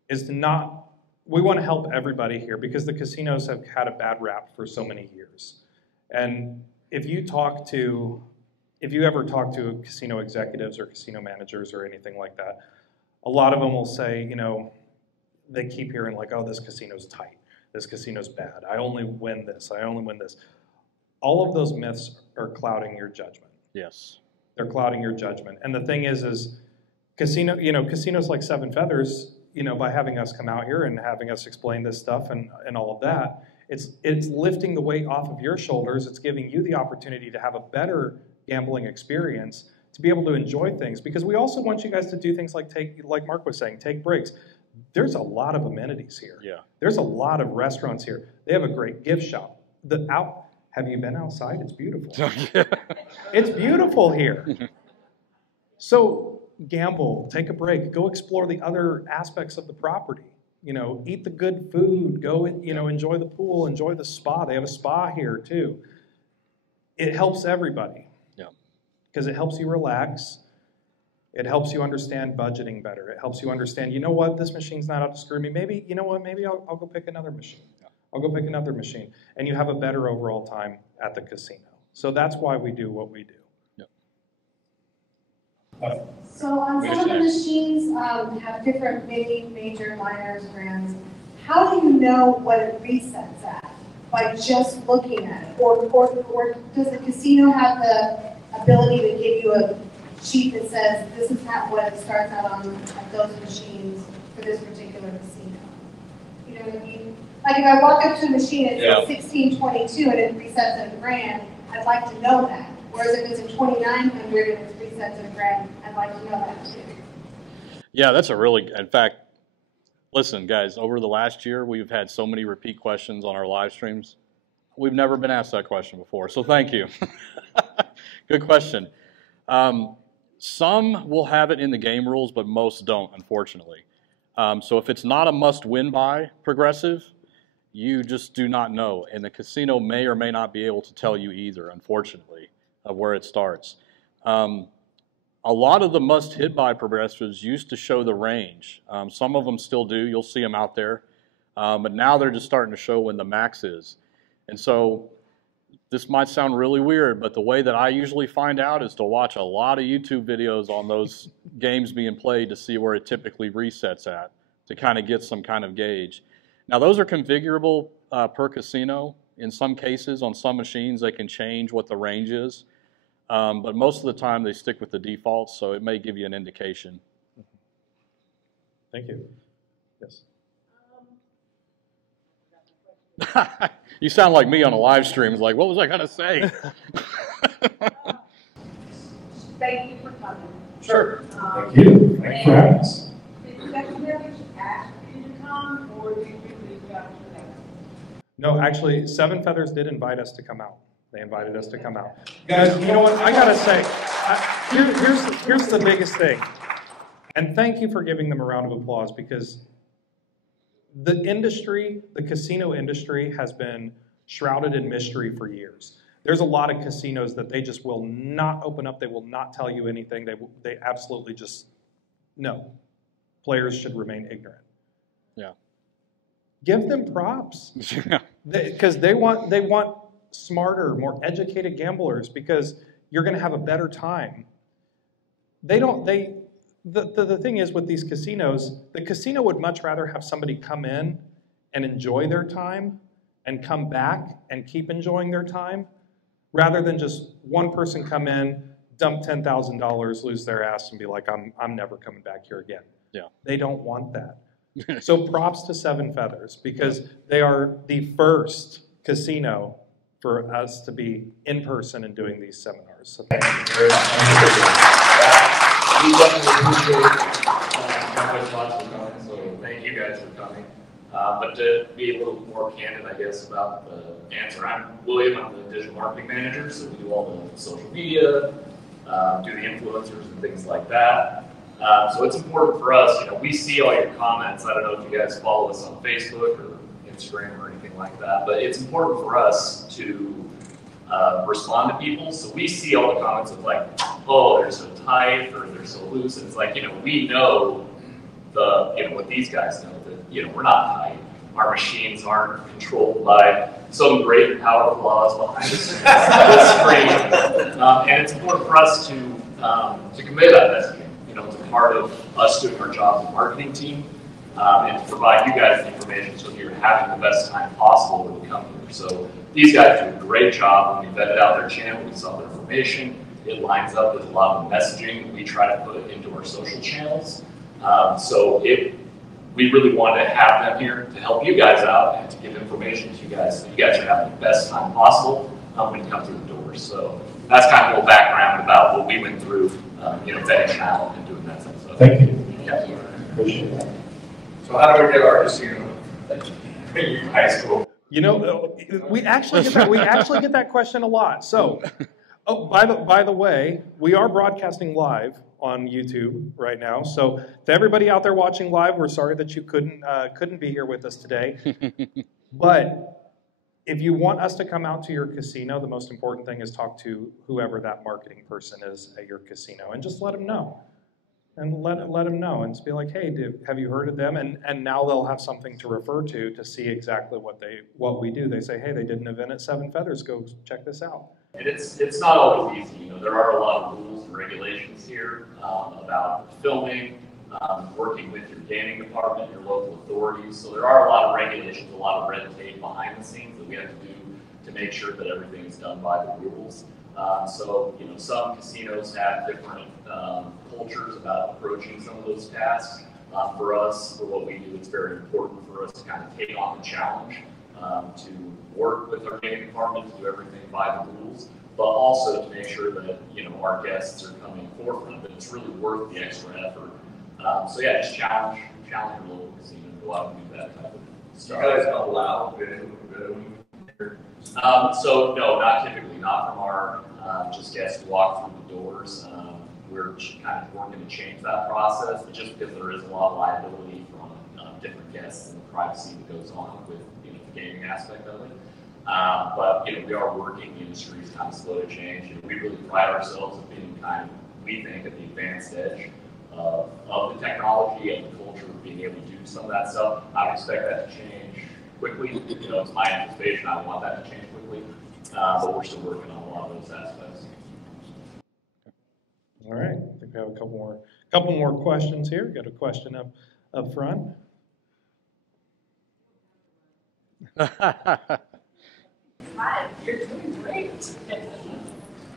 is we want to help everybody here, because the casinos have had a bad rap for so many years. And if you ever talk to casino executives or casino managers or anything like that, a lot of them will say, you know, they keep hearing like, oh, this casino's tight, this casino's bad, I only win this, I only win this. All of those myths are clouding your judgment. Yes. They're clouding your judgment. And the thing is casinos like Seven Feathers, you know, by having us come out here and having us explain this stuff and all of that, it's lifting the weight off of your shoulders. It's giving you the opportunity to have a better gambling experience, to be able to enjoy things. Because we also want you guys to do things like Mark was saying, take breaks. There's a lot of amenities here. Yeah. There's a lot of restaurants here. They have a great gift shop. Have you been outside? It's beautiful. It's beautiful here. So gamble, take a break, go explore the other aspects of the property. You know, eat the good food, go, you know, enjoy the pool, enjoy the spa. They have a spa here too. It helps everybody. Yeah. Because it helps you relax. It helps you understand budgeting better. It helps you understand, you know what, this machine's not out to screw me. Maybe, you know what, maybe I'll go pick another machine. I'll go pick another machine. And you have a better overall time at the casino. So that's why we do what we do. So on some of the machines have different mini, major, minors, grands. How do you know what it resets at? By just looking at it? Or does the casino have the ability to give you a sheet that says this is what it starts out on at those machines for this particular casino? You know what I mean? Like if I walk up to a machine and it's 1622 and it resets at a grand, I'd like to know that. Whereas if it's a 2900 and it's resets at a grand, I'd like to know that too. Yeah, that's in fact, listen guys, over the last year, we've had so many repeat questions on our live streams. We've never been asked that question before, so thank you. Good question. Some will have it in the game rules, but most don't, unfortunately. So if it's not a must-win by Progressive, you just do not know, and the casino may or may not be able to tell you either, unfortunately, of where it starts. a lot of the must-hit-by progressives used to show the range. Some of them still do. You'll see them out there. But now they're just starting to show when the max is. And so this might sound really weird, but the way that I usually find out is to watch a lot of YouTube videos on those games being played to see where it typically resets at, to kind of get some kind of gauge. Now, those are configurable per casino. In some cases, on some machines, they can change what the range is. But most of the time, they stick with the defaults, so it may give you an indication. Thank you. Yes. You sound like me on a live stream. It's like, what was I going to say? Thank you for coming. Sure. Thank you. Thanks for having us. Did the secretaries ask you to come, or did you reach out to them? No, actually, Seven Feathers did invite us to come out. They invited us to come out. Guys, you know what? I got to say, here's the biggest thing. And thank you for giving them a round of applause, because the industry, the casino industry, has been shrouded in mystery for years. There's a lot of casinos that they just will not open up. They will not tell you anything. They absolutely just, no. Players should remain ignorant. Yeah. Give them props. Because they want smarter, more educated gamblers, because you're going to have a better time. The thing is with these casinos, the casino would much rather have somebody come in and enjoy their time and come back and keep enjoying their time, rather than just one person come in, dump $10,000, lose their ass, and be like, I'm never coming back here again. Yeah. They don't want that. So props to Seven Feathers, because they are the first casino for us to be in person and doing these seminars. So thank you very much. We definitely appreciate Cowboy Slots for coming, so thank you guys for coming. But to be a little more candid, I guess, about the answer, I'm William, I'm the digital marketing manager, so we do all the social media, do the influencers and things like that. So it's important for us, we see all your comments. I don't know if you guys follow us on Facebook or Instagram or anything like that, but it's important for us to respond to people. So we see all the comments of like, oh, they're so tight or they're so loose. And it's like, we know what these guys know, that, we're not tight. Our machines aren't controlled by some great power flaws behind the screen. And it's important for us to convey that messaging. It's a part of us doing our job as a marketing team, and to provide you guys the information so that you're having the best time possible when you come here. So these guys do a great job. When we vetted out their channel, we saw their information. It lines up with a lot of the messaging we try to put into our social channels. We really want to have them here to help you guys out and to give information to you guys so you guys are having the best time possible when you come through the doors. So that's kind of a little background about what we went through, vetting out and doing that stuff. So, thank you. Yeah. Appreciate that. So how do we get our casino in high school? We actually get that question a lot. So, by the way, we are broadcasting live on YouTube right now. So to everybody out there watching live, we're sorry that you couldn't be here with us today. But if you want us to come out to your casino, the most important thing is talk to whoever that marketing person is at your casino and just let them know. And let them know and just be like, hey, have you heard of them? And now they'll have something to refer to see exactly what we do. They say, hey, they did an event at Seven Feathers. Go check this out. And it's not always easy. There are a lot of rules and regulations here about filming, working with your gaming department, your local authorities. So there are a lot of regulations, a lot of red tape behind the scenes that we have to do to make sure that everything is done by the rules. Some casinos have different cultures about approaching some of those tasks. For us, for what we do, it's very important for us to kind of take on the challenge to work with our gaming department to do everything by the rules, but also to make sure that our guests are coming forefront, that it's really worth the extra effort. Just challenge your local casino to go out and do that type of stuff. You guys don't allow video? No, not typically, not from our just guests to walk through the doors. We're kind of working to change that process, but just because there is a lot of liability from different guests and the privacy that goes on with the gaming aspect of it. We are working. The industry is kind of slow to change, and we really pride ourselves on being kind of we think, at the advanced edge of the technology and the culture of being able to do some of that stuff. I would expect that to change quickly. You know, it's my anticipation. I want that to change quickly, but we're still working on a lot of those aspects. All right, I think we have a couple more questions here. Got a question up front. Hi, you're doing great.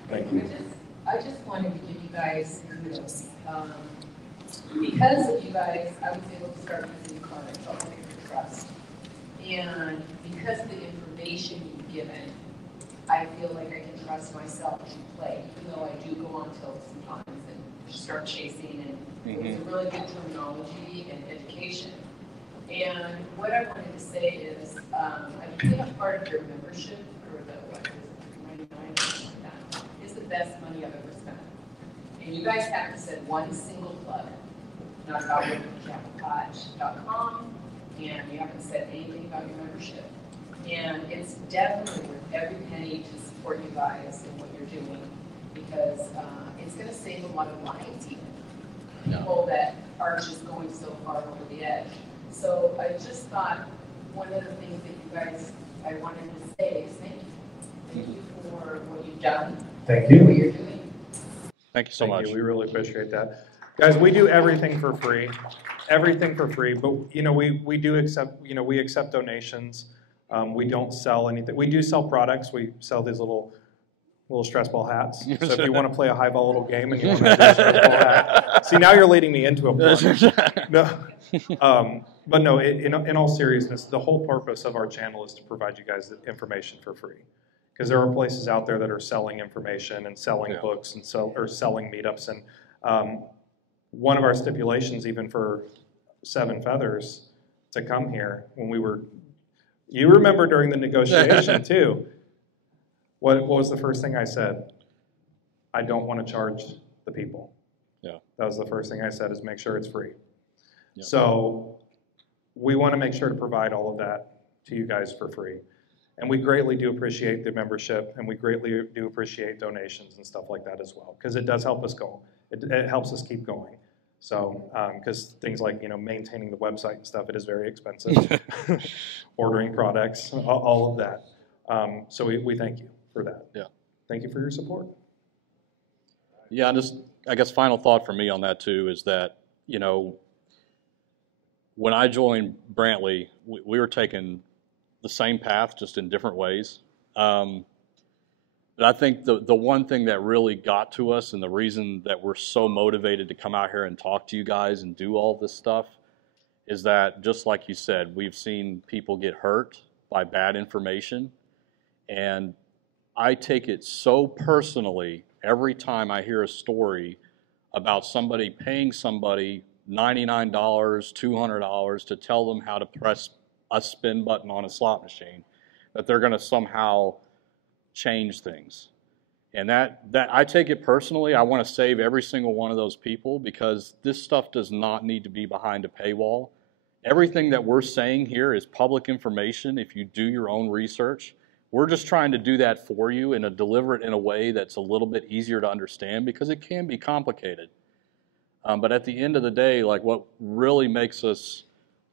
Thank you. I just wanted to give you guys kudos. Because of you guys, I was able to start using cards on your trust. And because of the information you've given, I feel like I can trust myself to play, even though I do go on tilt sometimes and start chasing. And it was a really good terminology and education. And what I wanted to say is, I became a part of your membership for the, what is it, 99 or something like that. It's the best money I've ever spent. And you guys haven't said one single plug, not about jackpot.com, and you haven't said anything about your membership. And it's definitely worth every penny to support you guys and what you're doing, because it's going to save a lot of lives, even people that are just going so far over the edge. So I just thought one of the things that you guys, I wanted to say is thank you. Thank you for what you've done. Thank you. What you're doing. Thank you so much. We really appreciate that. Guys, we do everything for free. Everything for free, but you know, we do accept, you know, we accept donations. We don't sell anything. We do sell products. We sell these little stress ball hats. So if you want to play a high volatile game and you want to do a stress ball hat, see, now you're leading me into a plug. No, but no. In all seriousness, the whole purpose of our channel is to provide you guys the information for free, because there are places out there that are selling information and selling books and selling meetups. And one of our stipulations, even for Seven Feathers to come here, when we were, you remember during the negotiation too. What was the first thing I said? I don't want to charge the people. Yeah. That was the first thing I said, is make sure it's free. Yeah. So we want to make sure to provide all of that to you guys for free. And we greatly do appreciate the membership, and we greatly do appreciate donations and stuff like that as well, because it does help us go. It helps us keep going. So, because things like, you know, maintaining the website and stuff, it is very expensive. Ordering products, all of that. So we thank you for that. Yeah. Thank you for your support. Yeah, just, I guess final thought for me on that too is that, you know, when I joined Brantley, we were taking the same path, just in different ways. But I think the one thing that really got to us, and the reason that we're so motivated to come out here and talk to you guys and do all this stuff, is that, just like you said, we've seen people get hurt by bad information. And I take it so personally every time I hear a story about somebody paying somebody $99, $200 to tell them how to press a spin button on a slot machine, that they're going to somehow change things. And that I take it personally. I want to save every single one of those people, because this stuff does not need to be behind a paywall. Everything that we're saying here is public information if you do your own research. We're just trying to do that for you and deliver it in a way that's a little bit easier to understand, because it can be complicated. But at the end of the day, like, what really makes us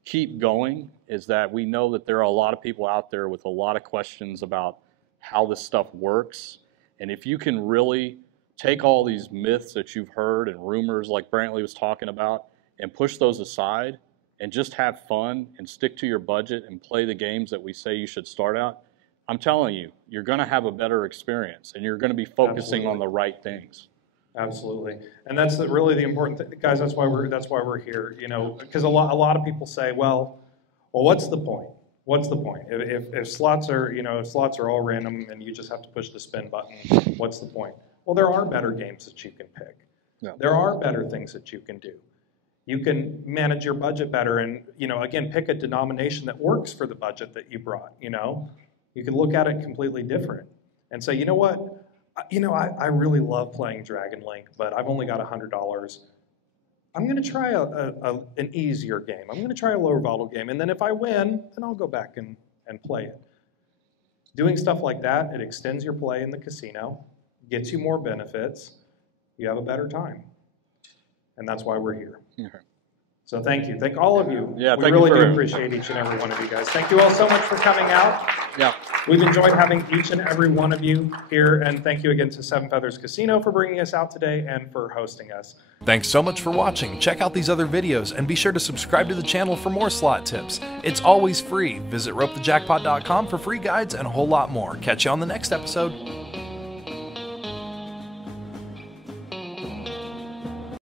keep going is that we know that there are a lot of people out there with a lot of questions about how this stuff works. And if you can really take all these myths that you've heard and rumors like Brantley was talking about and push those aside and just have fun and stick to your budget and play the games that we say you should start out, I'm telling you, you're going to have a better experience, and you're going to be focusing on the right things. Absolutely, and that's really the important thing, guys. That's why we're here. You know, because a lot of people say, well, what's the point? What's the point? If slots are, you know, if slots are all random and you just have to push the spin button, what's the point? Well, there are better games that you can pick. Yeah. There are better things that you can do. You can manage your budget better, and, you know, again, pick a denomination that works for the budget that you brought. You know, you can look at it completely different and say, you know what? You know, I really love playing Dragon Link, but I've only got $100. I'm going to try an easier game. I'm going to try a lower volatile game, and then if I win, then I'll go back and play it. Doing stuff like that, it extends your play in the casino, gets you more benefits, you have a better time. And that's why we're here. Okay. So thank you. Thank all of you. Yeah, we thank you really for- do appreciate each and every one of you guys. Thank you all so much for coming out. Yeah. We've enjoyed having each and every one of you here, and thank you again to Seven Feathers Casino for bringing us out today and for hosting us. Thanks so much for watching. Check out these other videos and be sure to subscribe to the channel for more slot tips. It's always free. Visit ropethejackpot.com for free guides and a whole lot more. Catch you on the next episode.